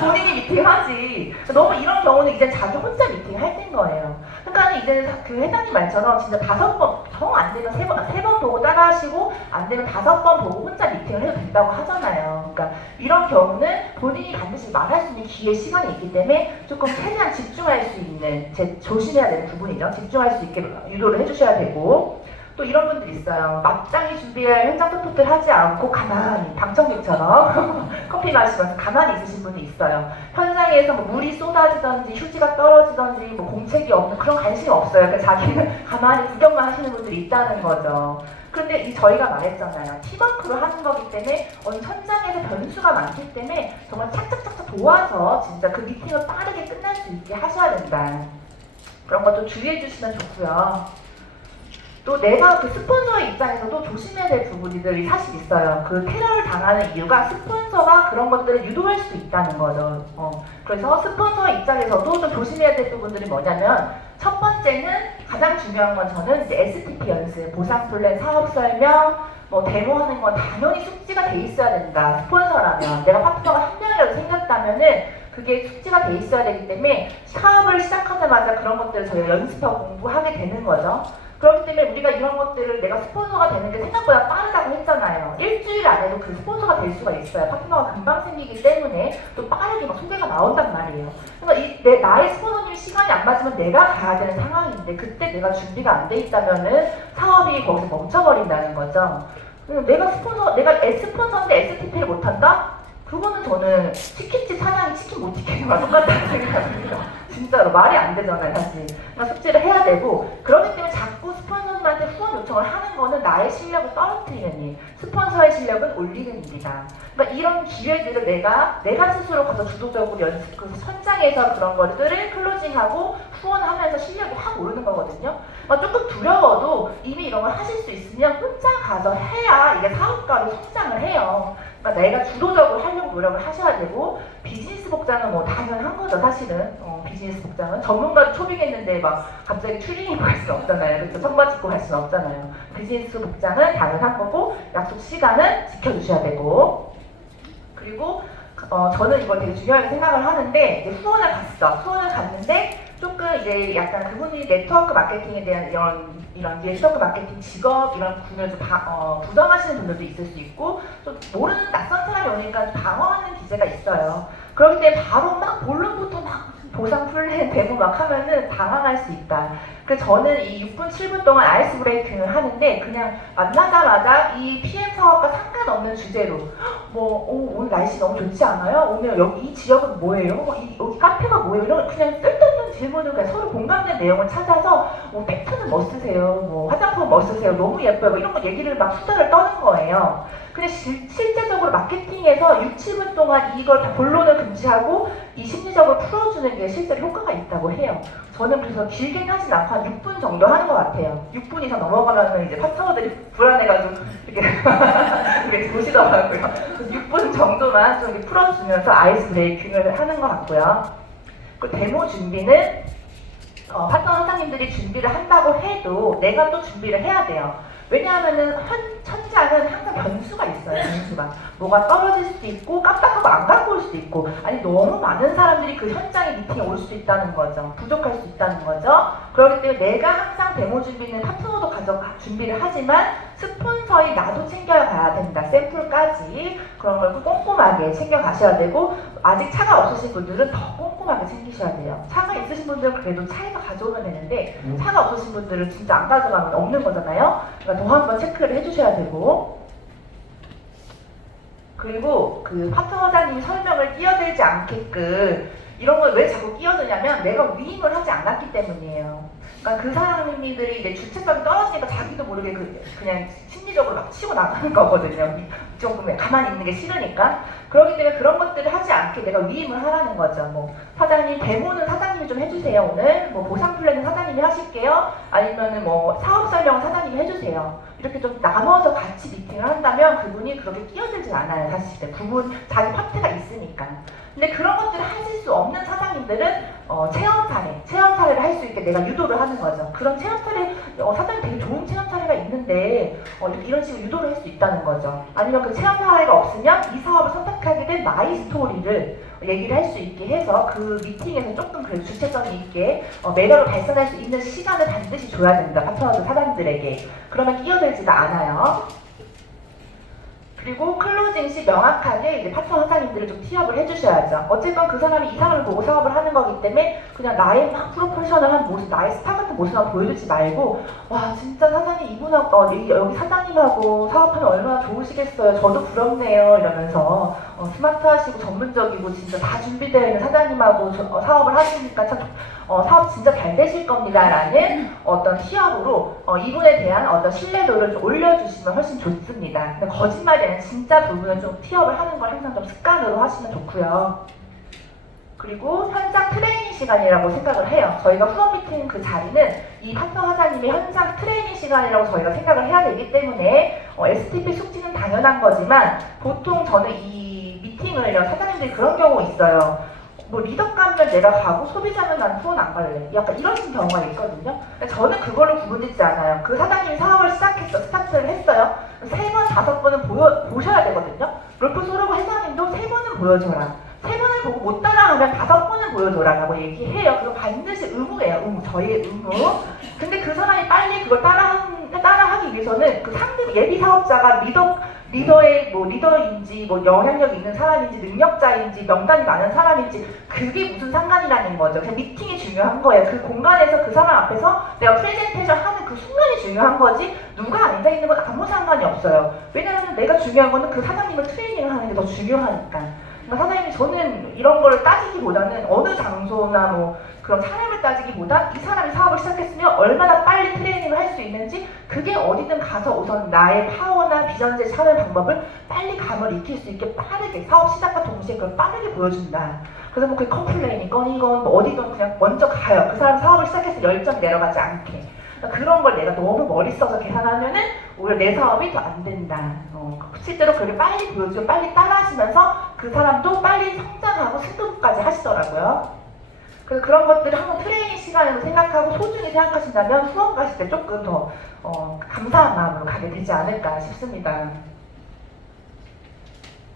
본인이 미팅하지. 너무 이런 경우는 이제 자기 혼자 미팅할 때인 거예요. 그러니까 이제 그 회장님 말처럼 진짜 5번, 정 안 되면 3번 보고 따라하시고 안 되면 5번 보고 혼자 미팅을 해도 된다고 하잖아요. 그러니까 이런 경우는 본인이 반드시 말할 수 있는 기회 시간이 있기 때문에 조금 최대한 집중할 수 있는 조심해야 되는 부분이죠. 집중할 수 있게 유도를 해주셔야 되고 또 이런 분들 있어요. 마땅히 준비할 현장 서포트를 하지 않고 가만히 방청객처럼 커피 마시면서 가만히 있으신 분이 있어요. 현장에서 뭐 물이 쏟아지던지 휴지가 떨어지던지 뭐 공책이 없는 그런 관심이 없어요. 그러니까 자기는 가만히 구경만 하시는 분들이 있다는 거죠. 그런데 이 저희가 말했잖아요. 팀워크로 하는 거기 때문에 현장에서 변수가 많기 때문에 정말 착착착착 도와서 진짜 그 미팅을 빠르게 끝날 수 있게 하셔야 된다. 그런 것도 주의해 주시면 좋고요. 또 내가 그 스폰서의 입장에서도 조심해야 될 부분들이 사실 있어요. 그 테러를 당하는 이유가 스폰서가 그런 것들을 유도할 수 있다는 거죠. 그래서 스폰서의 입장에서도 좀 조심해야 될 부분들이 뭐냐면 첫 번째는 가장 중요한 건 저는 이제 STP 연습, 보상 플랜, 사업 설명, 뭐 데모하는 건 당연히 숙지가 돼 있어야 된다. 스폰서라면 내가 파트너가 한 명이라도 생겼다면은 그게 숙지가 돼 있어야 되기 때문에 사업을 시작하자마자 그런 것들을 저희가 연습하고 공부하게 되는 거죠. 그렇기 때문에 우리가 이런 것들을 내가 스폰서가 되는 게 생각보다 빠르다고 했잖아요. 일주일 안에도 그 스폰서가 될 수가 있어요. 파트너가 금방 생기기 때문에 또 빠르게 막 소개가 나온단 말이에요. 그러니까 나의 스폰서님 시간이 안 맞으면 내가 가야 되는 상황인데 그때 내가 준비가 안 돼 있다면은 사업이 거기서 멈춰버린다는 거죠. 내가 스폰서인데 STP를 못한다? 그거는 저는 치킨집 사장이 치킨 못 시키는 거랑 똑같다는 생각합니다. 진짜로 말이 안 되잖아요, 사실. 그러니까 숙지를 해야 되고 그렇기 때문에 자꾸 스폰서님한테 후원 요청을 하는 거는 나의 실력을 떨어뜨리는 일, 스폰서의 실력은 올리는 일이다. 그러니까 이런 기회들을 내가 스스로 가서 주도적으로 그 현장에서 그런 것들을 클로징하고 후원하면서 실력이 확 오르는 거거든요. 그러니까 조금 두려워도 이미 이런 걸 하실 수 있으면 혼자 가서 해야 이게 사업가로 성장을 해요. 그러니까 내가 주도적으로 하려고 노력을 하셔야 되고 비즈니스 복장은 뭐 당연한 거죠, 사실은. 비즈니스 복장은 전문가를 초빙했는데 막 갑자기 추리닝 입고 갈 수는 없잖아요. 그래서 청바지 입고 갈 수는 없잖아요. 비즈니스 복장은 당연한 거고 약속 시간은 지켜주셔야 되고 그리고 저는 이걸 되게 중요하게 생각을 하는데 이제 후원을 갔는데 조금 이제 약간 그분이 네트워크 마케팅에 대한 이런 네트워크 마케팅 직업 이런 분을 좀 부정하시는 분들도 있을 수 있고 좀 모르는 낯선 사람이 오니까 방어하는 기제가 있어요. 그렇기 때문에 바로 막 본론부터 막 보상 플랜 데모 막 하면은 당황할 수 있다. 그래서 저는 이 6분, 7분 동안 아이스 브레이킹을 하는데 그냥 만나자마자 이 PM 사업과 상관없는 주제로 오늘 날씨 너무 좋지 않아요? 오늘 여기 이 지역은 뭐예요? 여기 카페가 뭐예요? 이런 그냥 쓸데없는 질문을 그냥 서로 공감된 내용을 찾아서 팩트는 뭐 쓰세요? 화장품 뭐 쓰세요? 너무 예뻐요. 이런 거 얘기를 막 수다를 떠는 거예요. 근데 실제적으로 마케팅에서 6, 7분 동안 이걸 다 본론을 금지하고 이 심리적으로 풀어주는 게 실제로 효과가 있다고 해요. 저는 그래서 길게 하진 않고 한 6분 정도 하는 것 같아요. 6분 이상 넘어가면 이제 파트너들이 불안해가지고 이렇게, 이렇게 보시더라고요. 그래서 6분 정도만 좀 이렇게 풀어주면서 아이스 브레이킹을 하는 것 같고요. 그 데모 준비는 파트너 선생님들이 준비를 한다고 해도 내가 또 준비를 해야 돼요. 왜냐하면은 현장은 항상 변수가 있어요. 변수가 뭐가 떨어질 수도 있고 깜빡하고 안 갖고 올 수도 있고 아니 너무 많은 사람들이 그 현장에 미팅에 올 수도 있다는 거죠. 부족할 수 있다는 거죠. 그렇기 때문에 내가 항상 데모 준비는 파트너도 준비를 하지만 스폰서의 나도 챙겨가야 된다. 샘플까지 그런 걸 꼼꼼하게 챙겨가셔야 되고 아직 차가 없으신 분들은 더 꼼꼼하게 챙기셔야 돼요. 차가 있으신 분들은 그래도 차에서 가져오면 되는데 차가 없으신 분들은 진짜 안 가져가면 없는 거잖아요. 그러니까 더 한번 체크를 해주셔야 되고 그리고 그 파트너장님이 설명을 끼어들지 않게끔 이런 걸 왜 자꾸 끼어드냐면 내가 위임을 하지 않았기 때문이에요. 그러니까 그 사람들이 이제 주체성이 떨어지니까 자기도 모르게 그냥 심리적으로 막 치고 나가는 거거든요. 조금 가만히 있는 게 싫으니까. 그렇기 때문에 그런 것들을 하지 않게 내가 위임을 하라는 거죠. 사장님 데모는 사장님이 좀 해주세요. 오늘 보상 플랜은 사장님이 하실게요. 아니면은 사업 설명은 사장님이 해주세요. 이렇게 좀 나눠서 같이 미팅을 한다면 그분이 그렇게 끼어들지 않아요. 사실 자기 파트가 있으니까. 근데 그런 것들을 하실 수 없는 사장님들은 체험 사례를 할 수 있게 내가 유도를 하는 거죠. 그런 체험 사례, 사장님 되게 좋은 체험 사례가 있는데 이런 식으로 유도를 할 수 있다는 거죠. 아니면 그 체험 사례가 없으면 이 사업을 선택하게 된 마이 스토리를 얘기를 할 수 있게 해서 그 미팅에서 조금 그래도 주체성이 있게 매력을 발산할 수 있는 시간을 반드시 줘야 됩니다. 파트너들 사장님들에게. 그러면 끼어들지가 않아요. 그리고 클로징 시 명확하게 이제 파트너 사장님들을 좀 티업을 해주셔야죠. 어쨌든 그 사람이 이 사람을 보고 사업을 하는 거기 때문에 그냥 나의 막 프로페셔널한 모습, 나의 스타 같은 모습만 보여주지 말고 와 진짜 사장님 이분하고 여기 사장님하고 사업하면 얼마나 좋으시겠어요. 저도 부럽네요. 이러면서 스마트하시고 전문적이고 진짜 다 준비되어 있는 사장님하고 사업을 하시니까 참 사업 진짜 잘 되실 겁니다. 라는 어떤 티업으로 이분에 대한 어떤 신뢰도를 좀 올려주시면 훨씬 좋습니다. 근데 거짓말이 아니라 진짜 부분은 좀 티업을 하는 걸 항상 좀 습관으로 하시면 좋고요. 그리고 현장 트레이닝 시간이라고 생각을 해요. 저희가 후원 미팅 그 자리는 이 파트너 사장님의 현장 트레이닝 시간이라고 저희가 생각을 해야 되기 때문에 STP 숙지는 당연한 거지만 보통 저는 이 미팅을요, 사장님들이 그런 경우 있어요. 뭐 리더감면 내가 가고 소비자면 난 후원 안 갈래. 약간 이런 경우가 있거든요. 근데 저는 그걸로 구분짓지 않아요. 그 사장님이 사업을 스타트를 했어요. 3번, 5번은 보셔야 되거든요. 롤프 소로고 회장님도 3번은 보여줘라. 3번을 보고 못 따라하면 5번은 보여줘라라고 얘기해요. 그거 반드시 의무예요. 의무. 저희의 의무. 근데 그 사람이 빨리 그걸 따라하기 위해서는 그 상대 예비 사업자가 리더의 리더인지 영향력 있는 사람인지 능력자인지 명단이 많은 사람인지 그게 무슨 상관이라는 거죠. 그냥 미팅이 중요한 거예요. 그 공간에서 그 사람 앞에서 내가 프레젠테이션 하는 그 순간이 중요한 거지 누가 앉아 있는 건 아무 상관이 없어요. 왜냐하면 내가 중요한 거는 그 사장님을 트레이닝을 하는 게 더 중요하니까. 그러니까 사장님이 저는 이런 걸 따지기보다는 어느 장소나 그런 사람을 따지기보다 이 사람이 사업을 시작했으면 얼마나 빨리 트레이닝을 할 수 있는지 그게 어디든 가서 우선 나의 파워나 비전제 찾는 방법을 빨리 감을 익힐 수 있게 빠르게 사업 시작과 동시에 그걸 빠르게 보여준다. 그래서 그게 컴플레인이건 이건 어디든 그냥 먼저 가요. 그 사람 사업을 시작해서 열정 내려가지 않게. 그러니까 그런 걸 내가 너무 머리 써서 계산하면은 오히려 내 사업이 더 안 된다. 실제로 그렇게 빨리 보여주고 빨리 따라하시면서 그 사람도 빨리 성장하고 승급까지 하시더라고요. 그래서 그런 것들을 한번 트레이닝 시간으로 생각하고 소중히 생각하신다면 후원 가실 때 조금 더 감사한 마음으로 가게 되지 않을까 싶습니다.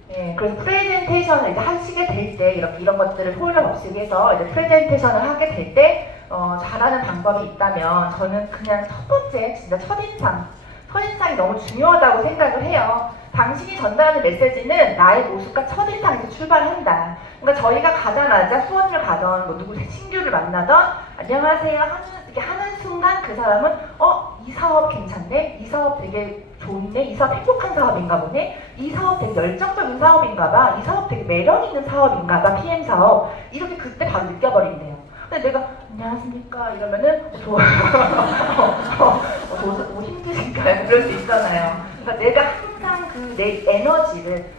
네, 그래서 프레젠테이션을 이제 하시게 될 때 이런 것들을 포괄 없이 해서 이제 프레젠테이션을 하게 될 때 잘하는 방법이 있다면 저는 그냥 첫 번째 진짜 첫인상이 너무 중요하다고 생각을 해요. 당신이 전달하는 메시지는 나의 모습과 첫인상에서 출발한다. 그러니까 저희가 가자마자 수원을 가던 누구 신규를 만나던 안녕하세요 이렇게 하는 순간 그 사람은 이 사업 괜찮네? 이 사업 되게 좋네? 이 사업 행복한 사업인가 보네? 이 사업 되게 열정적인 사업인가 봐? 이 사업 되게 매력 있는 사업인가 봐? PM 사업 이렇게 그때 바로 느껴버린대요. 근데 내가 안녕하십니까 이러면은 좋아요. 힘드신가요? 그럴 수 있잖아요. 그러니까 내가 항상 내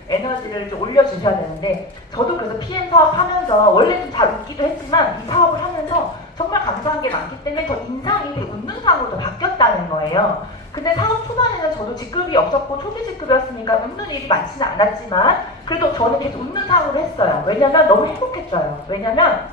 에너지를 좀 올려주셔야 되는데 저도 그래서 PM 사업 하면서 원래 좀 잘 웃기도 했지만 이 사업을 하면서 정말 감사한 게 많기 때문에 저 인상이 웃는 상으로 더 바뀌었다는 거예요. 근데 사업 초반에는 저도 직급이 없었고 초기 직급이었으니까 웃는 일이 많지는 않았지만 그래도 저는 계속 웃는 상으로 했어요. 왜냐면 너무 행복했어요. 왜냐면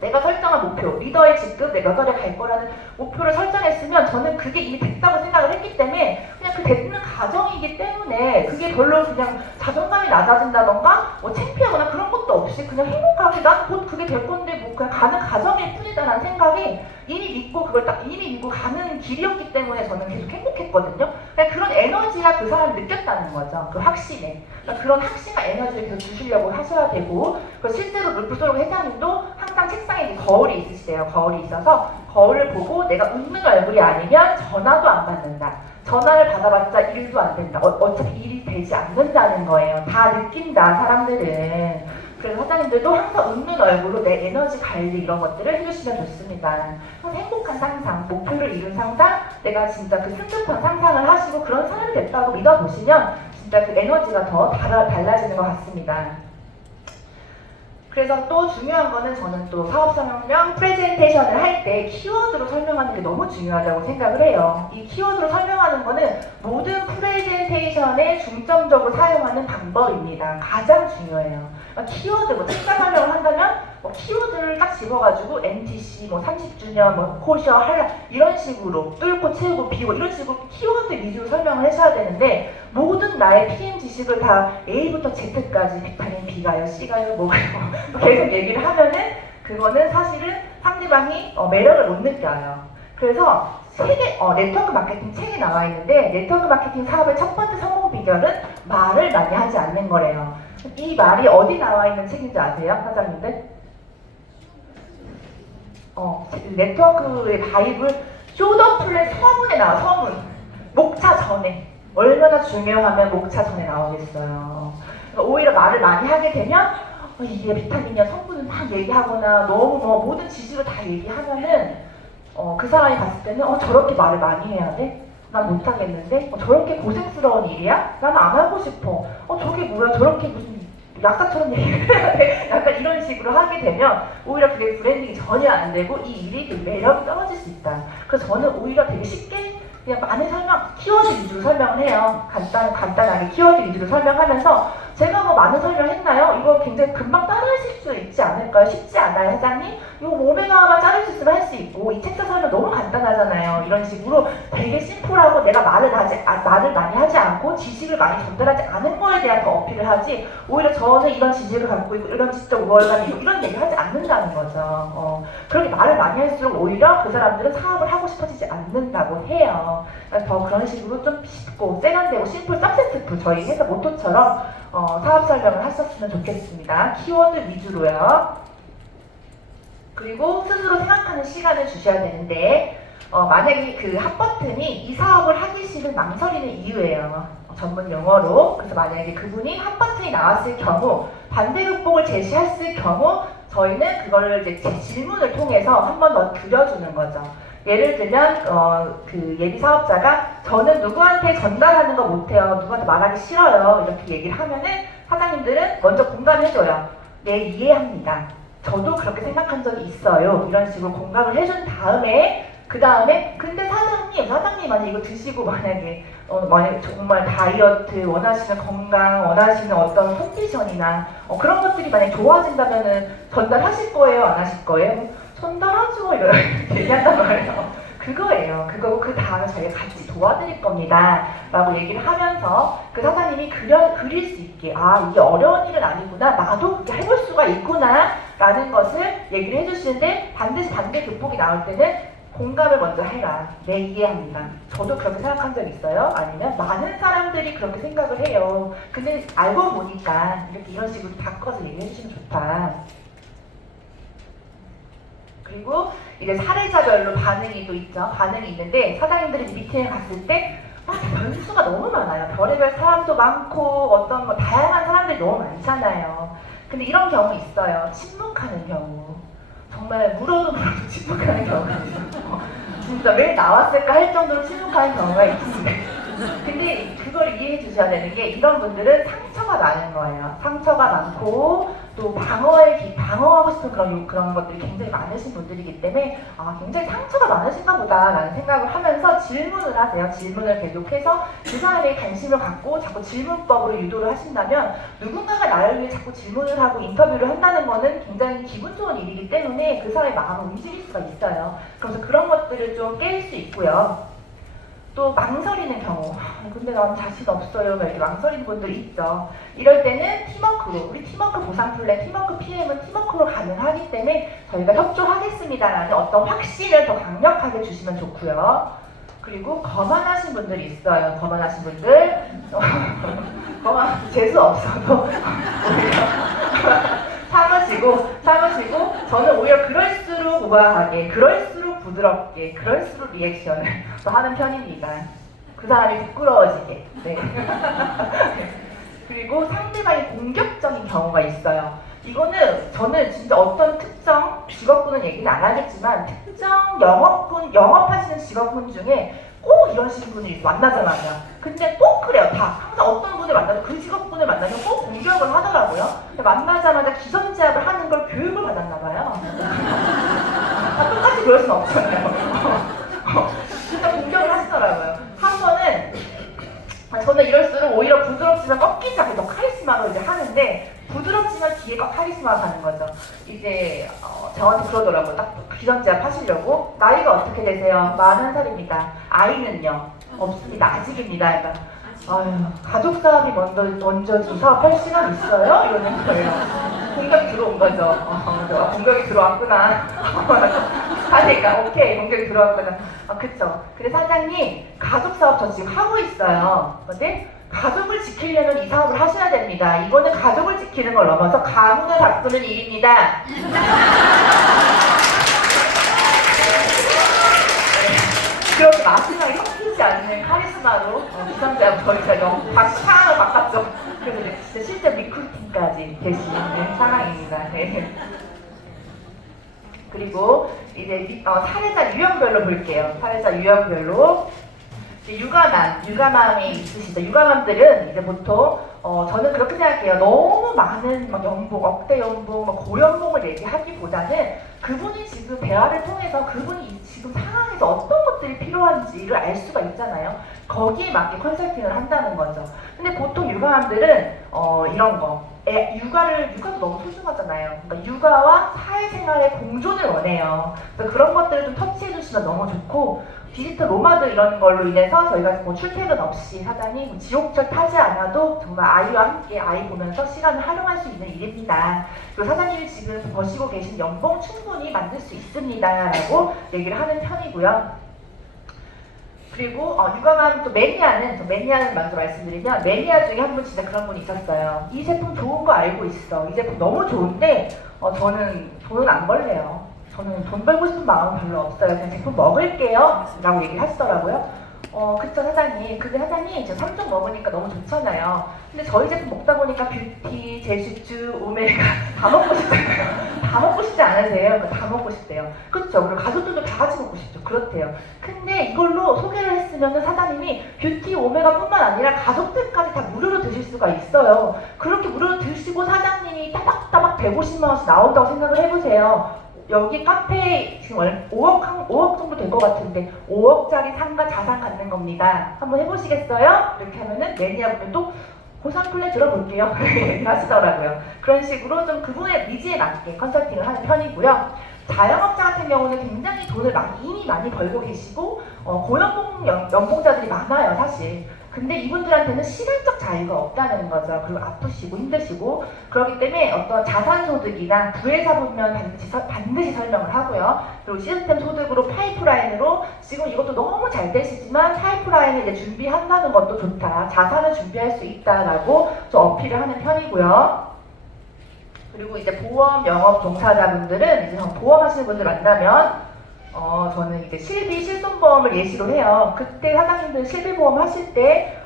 내가 설정한 목표, 리더의 직급, 내가 몇 월에 갈 거라는 목표를 설정했으면 저는 그게 이미 됐다고 생각을 했기 때문에 그냥 그 되는 과정이기 때문에 그게 별로 그냥 자존감이 낮아진다던가 창피하거나 그런 것도 없이 그냥 행복하게 난 곧 그게 될 건데 그냥 가는 과정일 뿐이다라는 생각이 이미 믿고 가는 길이었기 때문에 저는 계속 행복했거든요. 그런 에너지가 그 사람이 느꼈다는 거죠. 그 확신에. 그러니까 그런 확신과 에너지를 계속 주시려고 하셔야 되고 실제로 롤프소록 회장님도 항상 책상에 거울이 있으시대요. 거울이 있어서 거울을 보고 내가 웃는 얼굴이 아니면 전화도 안 받는다. 전화를 받아봤자 일도 안 된다. 어차피 일이 되지 않는다는 거예요. 다 느낀다, 사람들은. 그래서 사장님들도 항상 웃는 얼굴로 내 에너지 관리 이런 것들을 해주시면 좋습니다. 행복한 상상, 목표를 이룬 상상, 내가 진짜 그 승급한 상상을 하시고 그런 사람이 됐다고 믿어보시면 진짜 그 에너지가 더 달라지는 것 같습니다. 그래서 또 중요한 거는 저는 또 사업 설명 프레젠테이션을 할 때 키워드로 설명하는 게 너무 중요하다고 생각을 해요. 이 키워드로 설명하는 거는 모든 프레젠테이션에 중점적으로 사용하는 방법입니다. 가장 중요해요. 키워드, 책자 설명을 한다면 키워드를 딱 집어가지고 MTC, 30주년, 코셔, 할라 이런 식으로 뚫고 채우고 비우고 이런 식으로 키워드 위주로 설명을 하셔야 되는데 모든 나의 PM 지식을 다 A부터 Z까지 비타민 B가요, C가요, 계속 얘기를 하면은 그거는 사실은 상대방이 매력을 못 느껴요. 그래서 네트워크 마케팅 책에 나와 있는데 네트워크 마케팅 사업의 첫 번째 성공 비결은 말을 많이 하지 않는 거래요. 이 말이 어디 나와 있는 책인지 아세요, 사장님들? 네트워크의 바이블 쇼더플의 서문에 나와. 서문. 목차 전에. 얼마나 중요하면 목차 전에 나오겠어요. 그러니까 오히려 말을 많이 하게 되면 이게 비타민이야 성분을 막 얘기하거나 너무 모든 지식을 다 얘기하면은 그 사람이 봤을 때는 저렇게 말을 많이 해야 돼? 난 못하겠는데? 저렇게 고생스러운 일이야? 난 안 하고 싶어. 저게 뭐야? 저렇게 무슨 약사처럼 얘기를 해야 돼? 약간 이런 식으로 하게 되면 오히려 그게 브랜딩이 전혀 안 되고 이 일이 그 매력이 떨어질 수 있다. 그래서 저는 오히려 되게 쉽게 그냥 많은 키워드 위주로 설명을 해요. 간단하게 키워드 위주로 설명하면서 제가 뭐 많은 설명했나요? 이거 굉장히 금방 따라하실 수 있지 않을까요? 쉽지 않아요, 회장님? 이거 오메가만 자를 수 있으면 할 수 있고 이 책자 설명 너무 간단하잖아요. 이런 식으로 되게 심플하고 내가 말을 많이 하지 않고 지식을 많이 전달하지 않은 거에 대한 더 어필을 하지 오히려 저는 이런 지식을 갖고 있고 이런 지적 우월감이 있고 이런 얘기를 하지 않는다는 거죠. 그렇게 말을 많이 할수록 오히려 그 사람들은 사업을 하고 싶어지지 않는다고 해요. 더 그런 식으로 좀 쉽고 세련되고 심플 석세스풀 저희 회사 모토처럼 사업 설명을 하셨으면 좋겠습니다. 키워드 위주로요. 그리고 스스로 생각하는 시간을 주셔야 되는데 만약에 그 핫버튼이 이 사업을 하기 싫은 망설이는 이유예요. 전문 용어로. 그래서 만약에 그분이 핫버튼이 나왔을 경우 반대 극복을 제시했을 경우 저희는 그거를 이제 질문을 통해서 한 번 더 그려주는 거죠. 예를 들면 그 예비 사업자가 저는 누구한테 전달하는 거 못해요. 누구한테 말하기 싫어요. 이렇게 얘기를 하면은 사장님들은 먼저 공감해줘요. 네, 이해합니다. 저도 그렇게 생각한 적이 있어요. 이런 식으로 공감을 해준 다음에 그 다음에 근데 사장님 만약 이거 드시고 만약에 정말 다이어트 원하시는 건강 원하시는 어떤 컨디션이나 그런 것들이 만약 좋아진다면은 전달하실 거예요? 안 하실 거예요? 전달하죠. 이렇게 얘기한단 말이에요. 그거예요. 그거고 그 다음에 저희가 같이 도와드릴 겁니다. 라고 얘기를 하면서 그 사장님이 그릴 수 있게 이게 어려운 일은 아니구나. 나도 그렇게 해볼 수가 있구나. 라는 것을 얘기를 해주시는데 반드시 반대 극복이 나올 때는 공감을 먼저 해라. 네, 이해합니다. 저도 그렇게 생각한 적 있어요. 아니면 많은 사람들이 그렇게 생각을 해요. 근데 알고 보니까 이런 식으로 바꿔서 얘기해 주시면 좋다. 그리고 이제 사례자별로 반응이 또 있죠. 반응이 있는데 사장님들이 미팅에 갔을 때 변수가 너무 많아요. 별의별 사람도 많고 어떤 다양한 사람들이 너무 많잖아요. 근데 이런 경우 있어요. 침묵하는 경우. 정말 물어도 침묵하는 경우가 있어요. 진짜 왜 나왔을까 할 정도로 침묵하는 경우가 있습니다. 근데 그걸 이해해 주셔야 되는 게 이런 분들은 상처가 많은 거예요. 상처가 많고 또 방어하고 싶은 그런 것들이 굉장히 많으신 분들이기 때문에 굉장히 상처가 많으신가 보다라는 생각을 하면서 질문을 하세요. 질문을 계속해서 그 사람의 관심을 갖고 자꾸 질문법으로 유도를 하신다면 누군가가 나를 위해 자꾸 질문을 하고 인터뷰를 한다는 거는 굉장히 기분 좋은 일이기 때문에 그 사람의 마음을 움직일 수가 있어요. 그래서 그런 것들을 좀 깰 수 있고요. 또 망설이는 경우, 근데 난 자신 없어요. 이렇게 망설이는 분들이 있죠. 이럴 때는 팀워크로, 우리 팀워크 보상 플랜, 팀워크 PM은 팀워크로 가능하기 때문에 저희가 협조하겠습니다라는 어떤 확신을 더 강력하게 주시면 좋고요. 그리고 거만하신 분들이 있어요. 거만하신 분들, 재수 없어도 참으시고 저는 오히려 그럴수록 우아하게, 그럴수록 부드럽게, 그럴수록 리액션을 또 하는 편입니다. 그 사람이 부끄러워지게. 네. 그리고 상대방이 공격적인 경우가 있어요. 이거는 저는 진짜 어떤 특정 직업군은 얘기는 안 하겠지만 특정 영업하시는 직업군 중에 꼭 이러시는 분이 만나자마자 근데 꼭 그래요. 다 항상 어떤 분을 만나도 그 직업군을 만나면 꼭 공격을 하더라고요. 근데 만나자마자 기선제압을 하는 걸 교육을 받았나 봐요. 다 똑같이 그럴 수는 없잖아요. 진짜 공격을 하시더라고요. 한 번은 저는 이럴수록 오히려 부드럽지만 꺾이지 않게 더 카리스마로 이제 하는데 부드럽지만 뒤에 꼭 카리스마가 가는 거죠. 이제 저한테 그러더라고요. 딱 기선제압 하시려고 나이가 어떻게 되세요? 41살입니다. 아이는요? 없습니다. 아직입니다. 그러니까 가족 사업이 먼저지 사업할 시간 있어요? 이러는 거예요. 공격이 들어온 거죠. 공격이 들어왔구나. 그러니까 오케이 공격이 들어왔구나. 그쵸. 근데 사장님 가족 사업 저 지금 하고 있어요. 근데 가족을 지키려면 이 사업을 하셔야 됩니다. 이거는 가족을 지키는 걸 넘어서 가문을 바꾸는 일입니다. 그렇게 마지막에 섞이지 않는 카리스마로 기선제압 저희가 상황을 바꿨죠. 그래서 진짜 실제 리크루팅까지 되시는 상황입니다. 네. 그리고 이제 사례자 유형별로 볼게요. 사례자 유형별로 육아맘이 있으시죠. 육아맘들은 이제 보통 저는 그렇게 생각해요. 너무 많은 막 연봉, 억대 연봉, 막 고연봉을 얘기하기보다는 그분이 지금 대화를 통해서 그분이 지금 상황에서 어떤 것들이 필요한지를 알 수가 있잖아요. 거기에 맞게 컨설팅을 한다는 거죠. 근데 보통 육아맘들은 이런 거. 육아도 너무 소중하잖아요. 그러니까 육아와 사회생활의 공존을 원해요. 그래서 그런 것들을 좀 터치해 주시면 너무 좋고, 디지털 노마드 이런 걸로 인해서 저희가 뭐 출퇴근 없이 사장님 뭐 지옥철 타지 않아도 정말 아이와 함께 아이 보면서 시간을 활용할 수 있는 일입니다. 그리고 사장님이 지금 버시고 계신 연봉 충분히 만들 수 있습니다. 라고 얘기를 하는 편이고요. 그리고 육아맘 또 매니아는 먼저 말씀드리면, 매니아 중에 한 분 진짜 그런 분이 있었어요. 이 제품 좋은 거 알고 있어. 이 제품 너무 좋은데 저는 돈은 안 벌래요. 저는 돈 벌고 싶은 마음은 별로 없어요. 그냥 제품 먹을게요. 라고 얘기를 하시더라고요. 그쵸 사장님. 근데 사장님 저 3종 먹으니까 너무 좋잖아요. 근데 저희 제품 먹다 보니까 뷰티, 제슈츠, 오메가 다 먹고 싶잖아요. 다 먹고 싶지 않으세요? 다 먹고 싶대요. 그쵸? 그리고 가족들도 다 같이 먹고 싶죠. 그렇대요. 근데 이걸로 소개를 했으면 사장님이 뷰티, 오메가 뿐만 아니라 가족들까지 다 무료로 드실 수가 있어요. 그렇게 무료로 드시고 사장님이 따박따박 150만 원씩 나온다고 생각을 해보세요. 여기 카페 지금 5억 정도 될 것 같은데 5억짜리 상가 자산 갖는 겁니다. 한번 해보시겠어요? 이렇게 하면은 매니아분은 또 고상 플랜 들어볼게요. 하시더라고요. 그런 식으로 좀 그분의 니즈에 맞게 컨설팅을 하는 편이고요. 자영업자 같은 경우는 굉장히 돈을 이미 많이 벌고 계시고 고연봉 연봉자들이 많아요, 사실. 근데 이분들한테는 시간적 자유가 없다는 거죠. 그리고 아프시고 힘드시고 그렇기 때문에 어떤 자산소득이나 부회사 보면 반드시 설명을 하고요. 그리고 시스템 소득으로 파이프라인으로 지금 이것도 너무 잘 되시지만 파이프라인을 이제 준비한다는 것도 좋다. 자산을 준비할 수 있다라고 좀 어필을 하는 편이고요. 그리고 이제 보험 영업 종사자분들은 이제 보험하시는 분들 만나면 저는 이제 실손보험을 예시로 해요. 그때 사장님들 실비보험 하실 때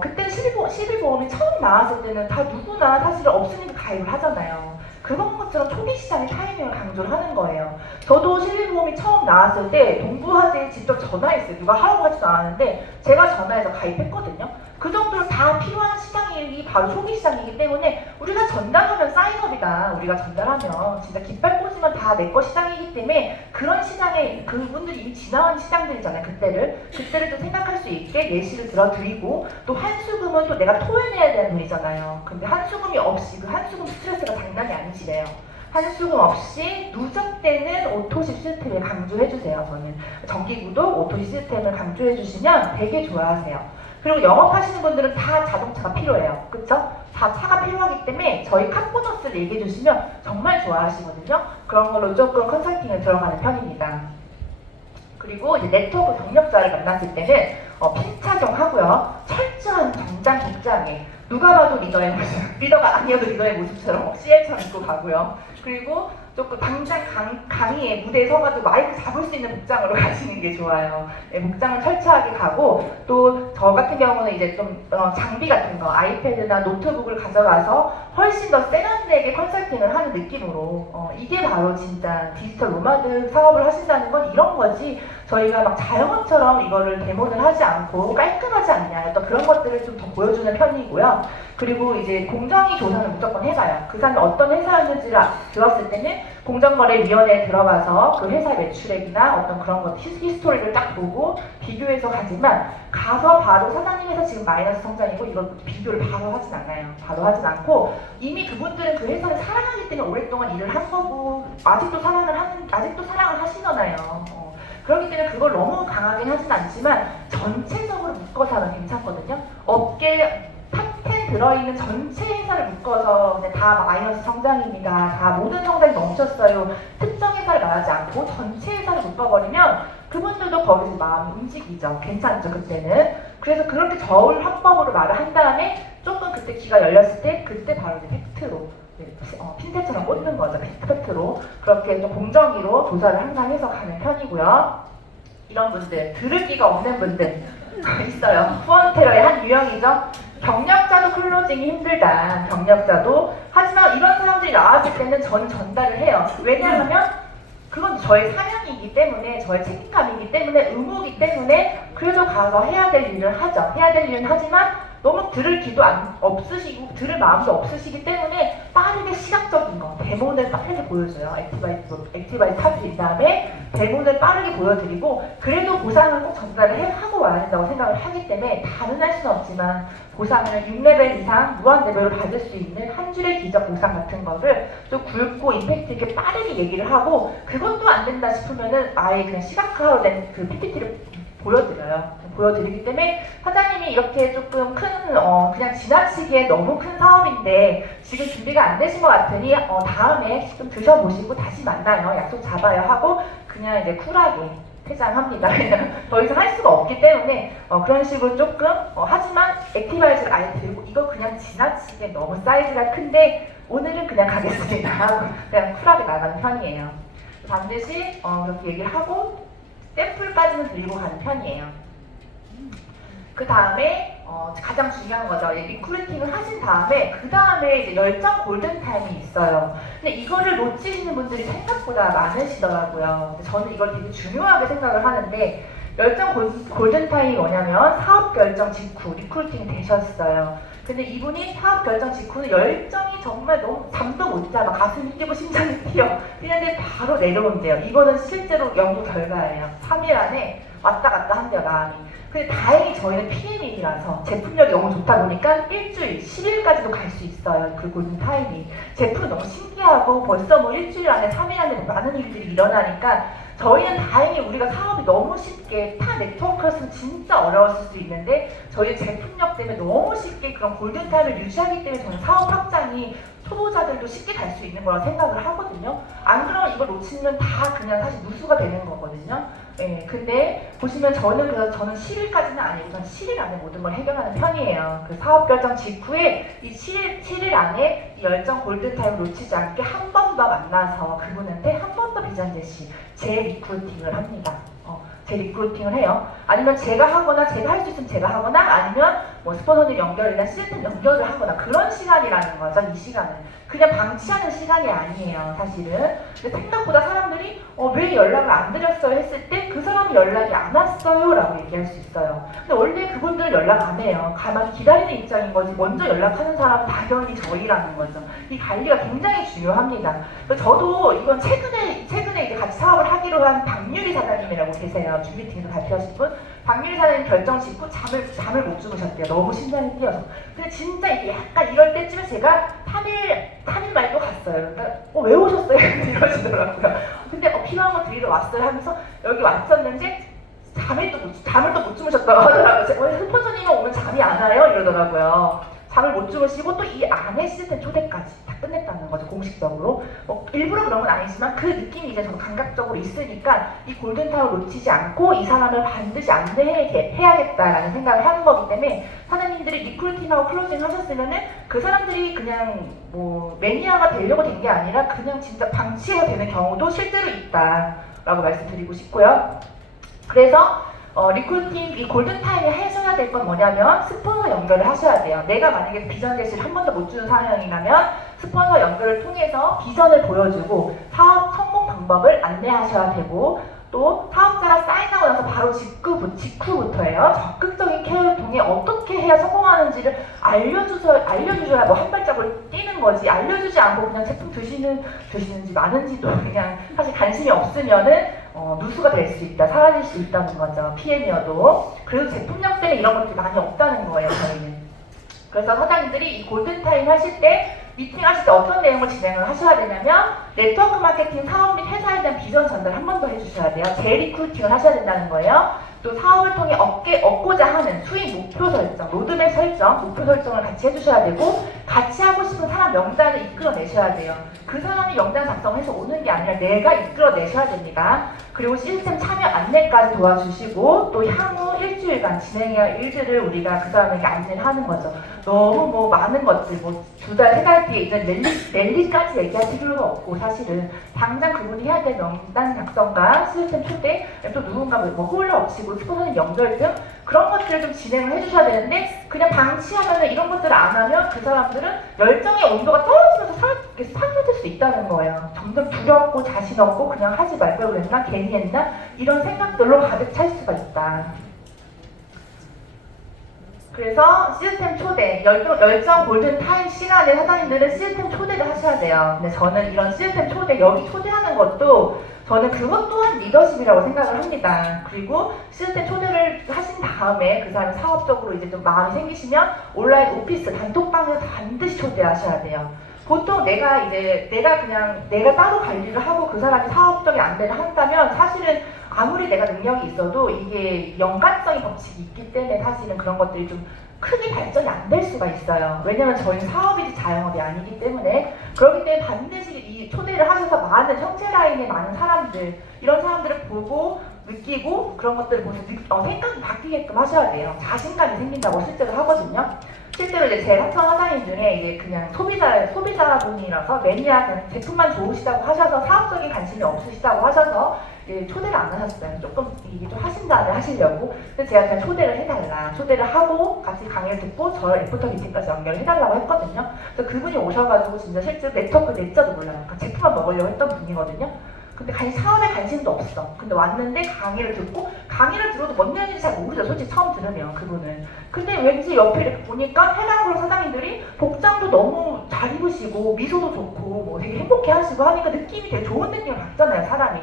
그때 실비보험이 처음 나왔을 때는 다 누구나 사실 없으니까 가입을 하잖아요. 그런 것처럼 초기 시장의 타이밍을 강조를 하는 거예요. 저도 실비보험이 처음 나왔을 때 동부화재에 직접 전화했어요. 누가 하라고 하지도 않았는데 제가 전화해서 가입했거든요. 그 정도로 다 필요한 시장이 바로 초기 시장이기 때문에 우리가 전달하면 사인업이다. 우리가 전달하면 진짜 깃발 꽂으면 다 내 거 시장이기 때문에 그런 시장에 그분들이 이미 지나온 시장들이잖아요. 그때를 좀 생각할 수 있게 예시를 들어드리고 또 한수금은 또 내가 토해내야 되는 돈이잖아요. 근데 한수금이 없이 그 한수금 스트레스가 장난이 아니시래요. 한수금 없이 누적되는 오토시 시스템을 강조해주세요. 저는 정기구독 오토시 시스템을 강조해주시면 되게 좋아하세요. 그리고 영업하시는 분들은 다 자동차가 필요해요. 그쵸? 다 차가 필요하기 때문에 저희 카보너스를 얘기해 주시면 정말 좋아하시거든요. 그런 걸로 조금 컨설팅을 들어가는 편입니다. 그리고 이제 네트워크 경력자를 만났을 때는 핀 착용하고요. 철저한 정장 복장에 누가 봐도 리더의 모습, 리더가 아니어도 리더의 모습처럼 CL처럼 입고 가고요. 그리고 조금 당장 강의에 무대에 서가지고 마이크 잡을 수 있는 복장으로 가시는 게 좋아요. 네, 복장을 철저하게 가고 또 저 같은 경우는 이제 좀 장비 같은 거 아이패드나 노트북을 가져가서 훨씬 더 세련되게 컨설팅을 하는 느낌으로 이게 바로 진짜 디지털 노마드 사업을 하신다는 건 이런 거지 저희가 막 자영업처럼 이거를 데모를 하지 않고 깔끔하지 않냐 또 그런 것들을 좀 더 보여주는 편이고요. 그리고 이제 공정위 조사를 무조건 해봐요. 그 사람이 어떤 회사였는지를 들었을 때는 공정거래위원회에 들어가서 그 회사 매출액이나 어떤 그런 것 히스토리를 딱 보고 비교해서 가지만 가서 바로 사장님 회사 지금 마이너스 성장이고 이걸 비교를 바로 하진 않아요. 바로 하진 않고 이미 그분들은 그 회사를 사랑하기 때문에 오랫동안 일을 한 거고 아직도 사랑을 하시잖아요. 그렇기 때문에 그걸 너무 강하게 하진 않지만 전체적으로 묶어서 하면 괜찮거든요. 업계 탑10 들어있는 전체 회사를 묶어서 그냥 다 마이너스 성장입니다. 다 모든 성장이 멈췄어요. 특정 회사를 말하지 않고 전체 회사를 묶어버리면 그분들도 거기서 마음이 움직이죠. 괜찮죠, 그때는. 그래서 그렇게 저울 화법으로 말을 한 다음에 조금 그때 귀가 열렸을 때 그때 바로 이제 팩트로 핀셋처럼 꽂는 거죠. 팩트로. 그렇게 좀 공정위로 조사를 항상 해서 가는 편이고요. 이런 분들, 들을 기가 없는 분들 있어요. 후원 테러의 한 유형이죠. 경력자도 클로징이 힘들다. 경력자도. 하지만 이런 사람들이 나왔을 때는 저는 전달을 해요. 왜냐하면 그건 저의 사명이기 때문에, 저의 책임감이기 때문에, 의무이기 때문에 그래도 가서 해야 될 일을 하죠. 해야 될 일은 하지만 너무 들을 기도 없으시고 들을 마음도 없으시기 때문에 빠르게 시각적인 거, 데모를 빠르게 보여줘요. 액티바이즈 타드린 다음에 데모를 빠르게 보여드리고 그래도 보상을 꼭 전달을 하고 와야 된다고 생각을 하기 때문에 다는 할 수는 없지만 보상을 6레벨 이상 무한레벨로 받을 수 있는 한 줄의 기적 보상 같은 거를 좀 굵고 임팩트 있게 빠르게 얘기를 하고 그것도 안 된다 싶으면은 아예 그냥 시각화로 된 그 PPT를 보여드리기 때문에 사장님이 이렇게 조금 큰 그냥 지나치게 너무 큰 사업인데 지금 준비가 안 되신 것 같으니 다음에 좀 드셔보시고 다시 만나요. 약속 잡아요 하고 그냥 이제 쿨하게 퇴장합니다. 더 이상 할 수가 없기 때문에 그런 식으로 조금 하지만 액티바이즈를 아예 들고 이거 그냥 지나치게 너무 사이즈가 큰데 오늘은 그냥 가겠습니다 하고 그냥 쿨하게 나가는 편이에요. 반드시 그렇게 얘기를 하고 샘플까지는 드리고 가는 편이에요. 그 다음에 가장 중요한 거죠. 리크루팅을 하신 다음에 그 다음에 이제 열정 골든타임이 있어요. 근데 이거를 놓치시는 분들이 생각보다 많으시더라고요. 저는 이걸 되게 중요하게 생각을 하는데 열정 골든타임이 뭐냐면 사업 결정 직후 리크루팅이 되셨어요. 근데 이분이 사업 결정 직후는 열정이 정말 너무 잠도 못 자, 막 가슴이 뛰고 심장이 뛰는데 바로 내려온대요. 이거는 실제로 연구 결과예요. 3일 안에 왔다 갔다 한대요, 마음이. 근데 다행히 저희는 PM이라서 제품력이 너무 좋다 보니까 일주일, 10일까지도 갈 수 있어요. 그 골든타임이. 제품 너무 신기하고 벌써 뭐 일주일 안에, 3일 안에 많은 일들이 일어나니까 저희는 다행히 우리가 사업이 너무 쉽게 타 네트워크였으면 진짜 어려웠을 수 있는데 저희 제품력 때문에 너무 쉽게 그런 골든타임을 유지하기 때문에 저는 사업 확장이 초보자들도 쉽게 갈 수 있는 거라고 생각을 하거든요. 안 그러면 이걸 놓치면 다 그냥 사실 누수가 되는 거거든요. 예, 근데 보시면 그래서 저는 10일까지는 아니고 저는 7일 안에 모든 걸 해결하는 편이에요. 그 사업 결정 직후에 이 7일 안에 이 열정 골든타임을 놓치지 않게 한 번 더 만나서 그분한테 한 번 더 비전 제시, 재리크루팅을 합니다. 재리크루팅을 해요. 아니면 제가 하거나 제가 할 수 있으면 제가 하거나 아니면 뭐 스폰서님 연결이나 시스템 연결을 하거나 그런 시간이라는 거죠. 이 시간은 그냥 방치하는 시간이 아니에요, 사실은. 근데 생각보다 사람들이 왜 연락을 안 드렸어요 했을 때 그 사람이 연락이 안 왔어요 라고 얘기할 수 있어요. 근데 원래 그분들은 연락 안 해요. 가만히 기다리는 입장인 거지 먼저 연락하는 사람은 당연히 저희라는 거죠. 이 관리가 굉장히 중요합니다. 저도 이건 최근에 이제 같이 사업을 하기로 한 박유리 사장님이라고 계세요. 준비팀에서 발표하신 분. 박유리 사장님 결정 짓고 잠을 못 주무셨대요. 너무 심장이 뛰어서. 근데 진짜 이게 약간 이럴 때쯤에 제가 3일 말도 갔어요. 그러니까 왜 오셨어요? 이러시더라고요. 근데 필요한 거 드리러 왔어요 하면서 여기 왔었는데 잠을 또 못 주무셨다고 하더라고요. 왜 스폰서님이 오면 잠이 안 와요? 이러더라고요. 잠을 못 주무시고 또 이 안에 시스템 초대까지 다 끝냈다는 거죠, 공식적으로. 일부러 그런 건 아니지만 그 느낌이 이제 좀 감각적으로 있으니까 이 골든타워 놓치지 않고 이 사람을 반드시 안내해야겠다라는 생각을 하는 거기 때문에 사장님들이 리크루팅하고 클로징 하셨으면은 그 사람들이 그냥 뭐 매니아가 되려고 된 게 아니라 그냥 진짜 방치해야 되는 경우도 실제로 있다라고 말씀드리고 싶고요. 그래서 리크루팅, 이 골든타임에 해줘야 될 건 뭐냐면 스폰서 연결을 하셔야 돼요. 내가 만약에 비전 제시를 한 번도 못 주는 상황이라면 스폰서 연결을 통해서 비전을 보여주고 사업 성공 방법을 안내하셔야 되고 또 사업자가 사인하고 나서 바로 직후부터예요. 적극적인 케어를 통해 어떻게 해야 성공하는지를 알려주셔야 뭐 한 발짝을 뛰는 거지. 알려주지 않고 그냥 제품 드시는지 많은지도 그냥 사실 관심이 없으면은 누수가 될 수 있다, 사라질 수 있다는 거죠. PM이어도. 그래서 제품력 때문에 이런 것들이 많이 없다는 거예요, 저희는. 그래서 사장님들이 이 골든타임 하실 때 미팅 하실 때 어떤 내용을 진행을 하셔야 되냐면 네트워크 마케팅 사업 및 회사에 대한 비전 전달 한 번 더 해주셔야 돼요. 재리크루팅을 하셔야 된다는 거예요. 또 사업을 통해 얻고자 하는 수익 목표 설정, 로드맵 설정, 목표 설정을 같이 해주셔야 되고 같이 하고 싶은 사람 명단을 이끌어내셔야 돼요. 그 사람이 명단 작성해서 오는 게 아니라 내가 이끌어내셔야 됩니다. 그리고 시스템 참여 안내까지 도와주시고 또 향후 일주일간 진행해야 할 일들을 우리가 그 사람에게 안내를 하는 거죠. 너무 뭐 많은 것들, 뭐 2달, 3달 뒤에 있는 랠리까지 얘기할 필요가 없고 사실은 당장 그분이 해야 될 명단 작성과 시스템 초대, 또 누군가 뭐 홀러 없이고 스폰서는 연결 등 그런 것들을 좀 진행을 해주셔야 되는데 그냥 방치하면 이런 것들을 안 하면 그 사람들은 열정의 온도가 떨어지면서 사라질 수 있다는 거예요. 점점 두렵고 자신 없고 그냥 하지 말 걸 그랬나? 괜히 했나? 이런 생각들로 가득 찰 수가 있다. 그래서 시스템 초대, 열정 골든타임 시간에 사장님들은 시스템 초대를 하셔야 돼요. 근데 저는 이런 시스템 초대, 여기 초대하는 것도 저는 그것 또한 리더십이라고 생각을 합니다. 그리고 시스템 초대를 하신 다음에 그 사람이 사업적으로 이제 좀 마음이 생기시면 온라인 오피스, 단톡방에서 반드시 초대하셔야 돼요. 보통 내가 따로 관리를 하고 그 사람이 사업적인 안내를 한다면 사실은 아무리 내가 능력이 있어도 이게 연관성의 법칙이 있기 때문에 사실은 그런 것들이 좀 크게 발전이 안 될 수가 있어요. 왜냐면 저희는 사업이지 자영업이 아니기 때문에 그렇기 때문에 반드시 이 초대를 하셔서 많은 형제 라인의 많은 사람들 이런 사람들을 보고 느끼고 그런 것들을 보면서 생각이 바뀌게끔 하셔야 돼요. 자신감이 생긴다고 실제로 하거든요. 실제로 이제 제 학생 사장님 중에 이제 그냥 소비자분이라서 매니아 그냥 제품만 좋으시다고 하셔서 사업적인 관심이 없으시다고 하셔서 초대를 안 하셨어요. 조금 이게 좀 하신 다음에 하시려고. 근데 제가 그냥 초대를 해달라. 초대를 하고 같이 강의를 듣고 저를 애프터 미팅까지 연결해달라고 했거든요. 그래서 그분이 오셔가지고 진짜 실제로 네트워크 넷자도 몰라요. 그러니까 제품만 먹으려고 했던 분이거든요. 근데 사업에 관심도 없어. 근데 왔는데 강의를 듣고 강의를 들어도 뭔 얘기인지 잘 모르죠. 솔직히 처음 들으면 그분은. 근데 왠지 옆에 이렇게 보니까 해당그룹 사장님들이 복장도 너무 잘 입으시고 미소도 좋고 뭐 되게 행복해 하시고 하니까 느낌이 되게 좋은 느낌을 받잖아요, 사람이.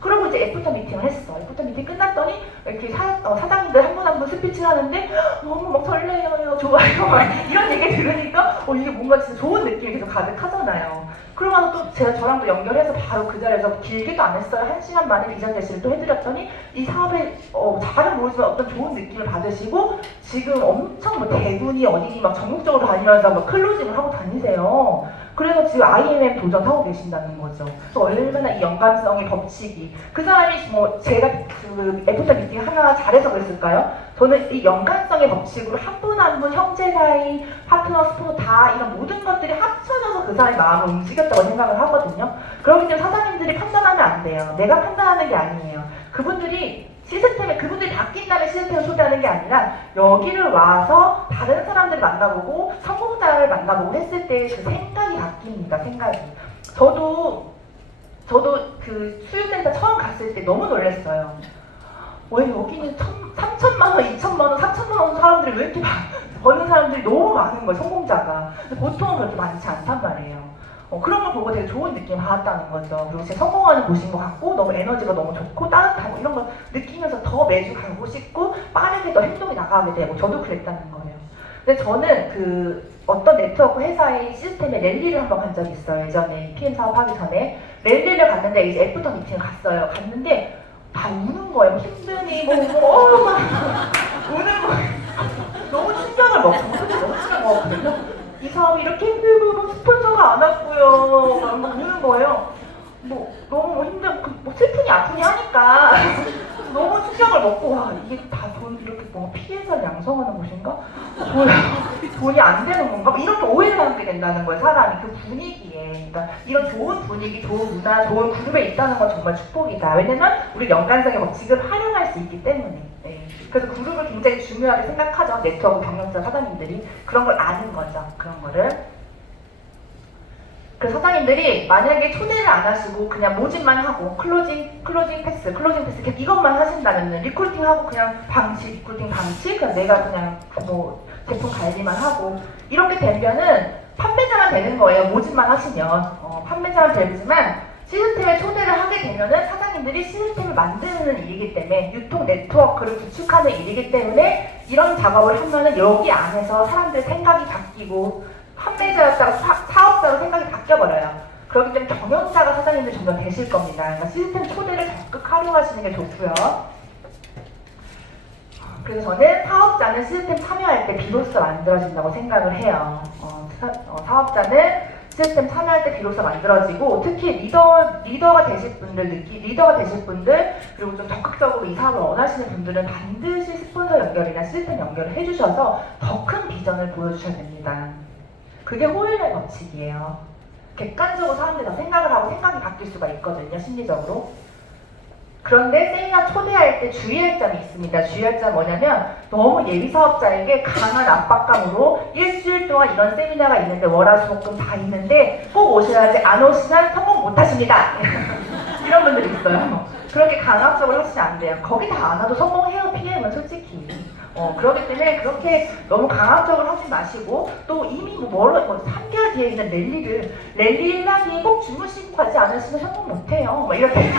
그리고 이제 애프터 미팅을 했어. 애프터 미팅 끝났더니 이렇게 사장님들 한 분 한 분 스피치를 하는데 너무 막 설레요, 좋아요, 막 이런 얘기 들으니까 이게 뭔가 진짜 좋은 느낌이 계속 가득하잖아요. 그러면 또 저랑도 연결해서 바로 그 자리에서 길게도 안 했어요. 1시간 만에 비전 제시를 또 해드렸더니 이 사업에 잘은 모르지만 어떤 좋은 느낌을 받으시고 지금 엄청 뭐 대군이 어디니 막 전국적으로 다니면서 막 클로징을 하고 다니세요. 그래서 지금 IMM 도전하고 계신다는 거죠. 그래서 얼마나 이 연관성의 법칙이 그 사람이 뭐 제가 그 애프터 미팅 하나 잘해서 그랬을까요? 저는 이 연관성의 법칙으로 한 분 한 분 형제 사이, 파트너, 스포 다 이런 모든 것들이 합쳐져서 그 사람의 마음을 움직였다고 생각을 하거든요. 그렇기 때문에 사장님들이 판단하면 안 돼요. 내가 판단하는 게 아니에요. 그분들이 바뀐 다음에 시스템을 초대하는 게 아니라 여기를 와서 다른 사람들을 만나보고 성공자를 만나보고 했을 때 그 생각이 바뀝니다. 생각이. 저도 그 수유센터 처음 갔을 때 너무 놀랐어요. 왜 여기는 3천만 원, 2천만 원, 4천만 원 사람들이 왜 이렇게 버는 사람들이 너무 많은 거예요, 성공자가. 근데 보통은 그렇게 많지 않단 말이에요. 그런 걸 보고 되게 좋은 느낌을 받았다는 거죠. 그리고 제가 성공하는 곳인 것 같고 너무 에너지가 너무 좋고 따뜻하고 이런 걸 느끼면서 더 매주 가고 싶고 빠르게 더 행동이 나가게 되고 저도 그랬다는 거예요. 근데 저는 그 어떤 네트워크 회사의 시스템에 랠리를 한번 간 적이 있어요. 예전에 PM 사업하기 전에 랠리를 갔는데 이제 애프터 미팅을 갔어요. 갔는데 다 우는 거예요. 힘드니 막 우는 거예요. 너무 충격을 먹고 너무 충격 먹었거든요. 이 사업이 이렇게 힘들고 뭐 스폰서가 안 왔고요. 막 우는 거예요. 너무 힘들고 뭐 슬프니 아프니 하니까 너무 충격을 먹고 와 이게 다 돈 이렇게 뭔가 피해자를 양성하는 곳인가? 돈이 안 되는 건가? 이렇게 오해를 하게 된다는 거예요. 사람이 그 분위기에. 그러니까 이런 좋은 분위기, 좋은 문화, 좋은 그룹에 있다는 건 정말 축복이다. 왜냐면 우리 연관성의 법칙을 활용할 수 있기 때문에. 네. 그래서 그룹을 굉장히 중요하게 생각하죠. 네트워크 경영자 사장님들이 그런 걸 아는 거죠. 그런 거를. 그 사장님들이 만약에 초대를 안 하시고 그냥 모집만 하고 클로징 패스 이것만 하신다면 리크루팅하고 그냥 리크루팅 방치 그냥 내가 그냥 뭐 제품 관리만 하고 이렇게 되면은 판매자만 되는 거예요. 모집만 하시면 판매자만 되지만 시스템에 초대를 하게 되면은 사장님들이 시스템을 만드는 일이기 때문에 유통 네트워크를 구축하는 일이기 때문에 이런 작업을 하면은 여기 안에서 사람들 생각이 바뀌고 판매자였다가 사업자로 생각이 바뀌어버려요. 그렇기 때문에 경영자가 사장님들 점점 되실 겁니다. 그러니까 시스템 초대를 적극 활용하시는 게 좋고요. 그래서 저는 사업자는 시스템 참여할 때 비로소 만들어진다고 생각을 해요. 사업자는 시스템 참여할 때 비로소 만들어지고, 특히 리더가 되실 분들, 그리고 좀 적극적으로 이 사업을 원하시는 분들은 반드시 스폰서 연결이나 시스템 연결을 해주셔서 더 큰 비전을 보여주셔야 됩니다. 그게 호일의 법칙이에요. 객관적으로 사람들이 더 생각을 하고 생각이 바뀔 수가 있거든요, 심리적으로. 그런데 세미나 초대할 때 주의할 점이 있습니다. 주의할 점 뭐냐면, 너무 예비 사업자에게 강한 압박감으로 일주일 동안 이런 세미나가 있는데 월화수목금 다 있는데 꼭 오셔야지, 안 오시면 성공 못 하십니다. 이런 분들이 있어요. 그렇게 강압적으로 하시면 안 돼요. 거기 다 안 와도 성공해요, PM은 솔직히. 그렇기 때문에 그렇게 너무 강압적으로 하지 마시고, 또 이미 3개월 뒤에 있는 랠리를 1년 꼭 주무시고 가지 않으시면 성공 못해요. 이렇게.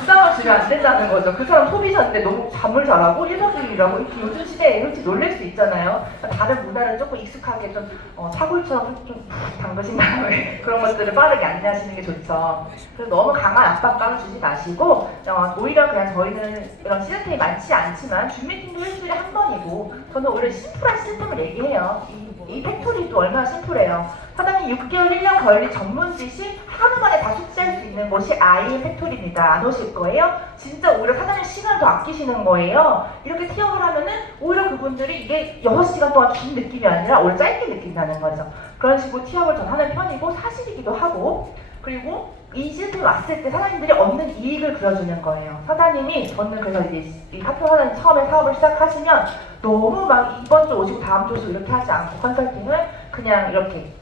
부담을 주면 안 된다는 거죠. 그 사람 소비자인데 너무 잠을 잘하고 1박 2일이라고 요즘 시대에 이렇게 놀랄 수 있잖아요. 다른 문화를 조금 익숙하게 좀 사골처럼 좀 담그신 다음에 그런 것들을 빠르게 안내하시는 게 좋죠. 그래서 너무 강한 압박감을 주지 마시고, 오히려 그냥 저희는 이런 시스템이 많지 않지만 줌미팅도 일주일에 한 번이고, 저는 오히려 심플한 시스템을 얘기해요. 이 팩토리도 얼마나 심플해요. 사장님 6개월, 1년 걸린 전문 지식 하루 만에 다 숙지할 수 있는 곳이 IM 팩토리입니다. 안 오실 거예요? 진짜 오히려 사장님 시간을 더 아끼시는 거예요. 이렇게 티업을 하면은 오히려 그분들이 이게 6시간 동안 긴 느낌이 아니라 오히려 짧게 느낀다는 거죠. 그런 식으로 티업을 전 하는 편이고, 사실이기도 하고, 그리고 이 시스템이 왔을 때 사장님들이 얻는 이익을 그려주는 거예요. 사장님이, 저는 그래서 이제 이 파트너 사장님 처음에 사업을 시작하시면 너무 막 이번 주 오시고 다음 주 오시고 이렇게 하지 않고 컨설팅을 그냥 이렇게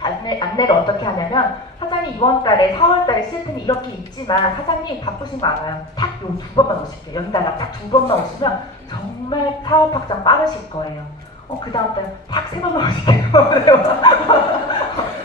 안내를 어떻게 하냐면, 사장님 이번 달에 4월 달에 시스템이 이렇게 있지만 사장님 바쁘신 거 알아요. 딱 요 2번만 오실게요. 연달아 딱 2번만 오시면 정말 사업 확장 빠르실 거예요. 그 다음 달에 딱 3번만 오실게요.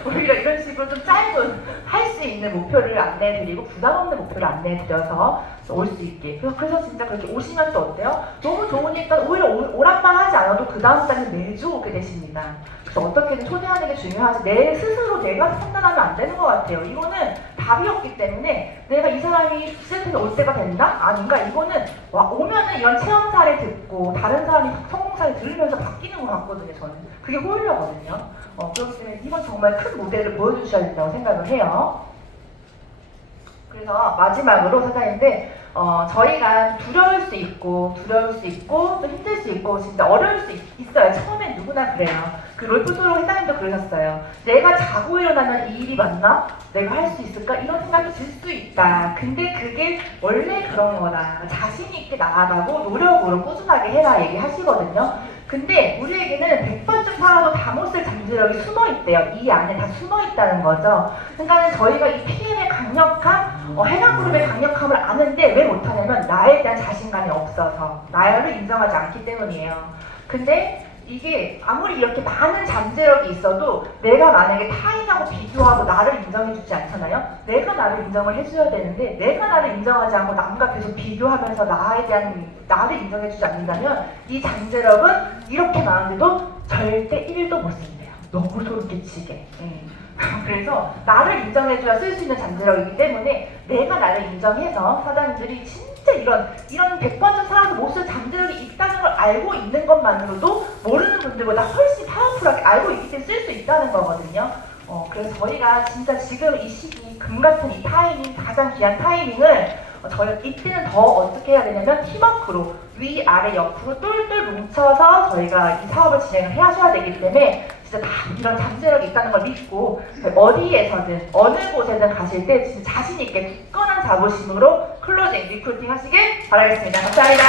오히려 이런 식으로 좀 짧은 할 수 있는 목표를 안내해드리고 부담 없는 목표를 안내해드려서 올 수 있게. 그래서 진짜 그렇게 오시면 또 어때요? 너무 좋으니까 오히려 오락만 하지 않아도 그 다음 달에 매주 오게 되십니다. 그래서 어떻게든 초대하는 게 중요하지, 내 스스로 내가 판단하면 안 되는 것 같아요. 이거는 답이 없기 때문에 내가 이 사람이 시스템에 올 때가 됐나? 아닌가? 이거는 오면은 이런 체험 사례 듣고 다른 사람이 성공 사례 들으면서 바뀌는 것 같거든요. 저는 그게 호일러거든요. 그렇기 때문에 이건 정말 큰 모델을 보여주셔야 된다고 생각을 해요. 그래서 마지막으로 사장님들, 저희가 두려울 수 있고 또 힘들 수 있고 진짜 어려울 수 있어요. 처음엔 누구나 그래요. 그 롤프토로 회장님도 그러셨어요. 내가 자고 일어나면 이 일이 맞나? 내가 할 수 있을까? 이런 생각이 들 수 있다. 근데 그게 원래 그런 거다. 자신 있게 나아가고 노력으로 꾸준하게 해라 얘기하시거든요. 근데 우리에게는 100번쯤 살아도 다 못 쓸 잠재력이 숨어있대요. 이 안에 다 숨어있다는 거죠. 그러니까 저희가 이 PM의 강력함, 해당그룹의 강력함을 아는데 왜 못하냐면 나에 대한 자신감이 없어서, 나를 인정하지 않기 때문이에요. 근데 이게 아무리 이렇게 많은 잠재력이 있어도 내가 만약에 타인하고 비교하고 나를 인정해주지 않잖아요. 내가 나를 인정을 해줘야 되는데 내가 나를 인정하지 않고 남과 계속 비교하면서 나를 인정해주지 않는다면 이 잠재력은 이렇게 많은데도 절대 1도 못 쓴대요. 너무 소름 끼치게. 그래서 나를 인정해줘야 쓸 수 있는 잠재력이기 때문에 내가 나를 인정해서 사장님들이 진짜 이런 100번쯤 살아도 못 쓸 잠재력이 있다는 걸 알고 있는 것만으로도 모르는 분들보다 훨씬 파워풀하게 알고 있기 때문에 쓸 수 있다는 거거든요. 그래서 저희가 진짜 지금 이 시기, 금 같은 이 타이밍, 가장 귀한 타이밍을 저희가 이때는 더 어떻게 해야 되냐면 팀워크로 위, 아래, 옆으로 똘똘 뭉쳐서 저희가 이 사업을 진행을 하셔야 되기 때문에 진짜 다 이런 잠재력이 있다는 걸 믿고 어디에서든 어느 곳에든 가실 때 진짜 자신 있게 굳건한 자부심으로 클로징, 리크루팅 하시길 바라겠습니다. 감사합니다.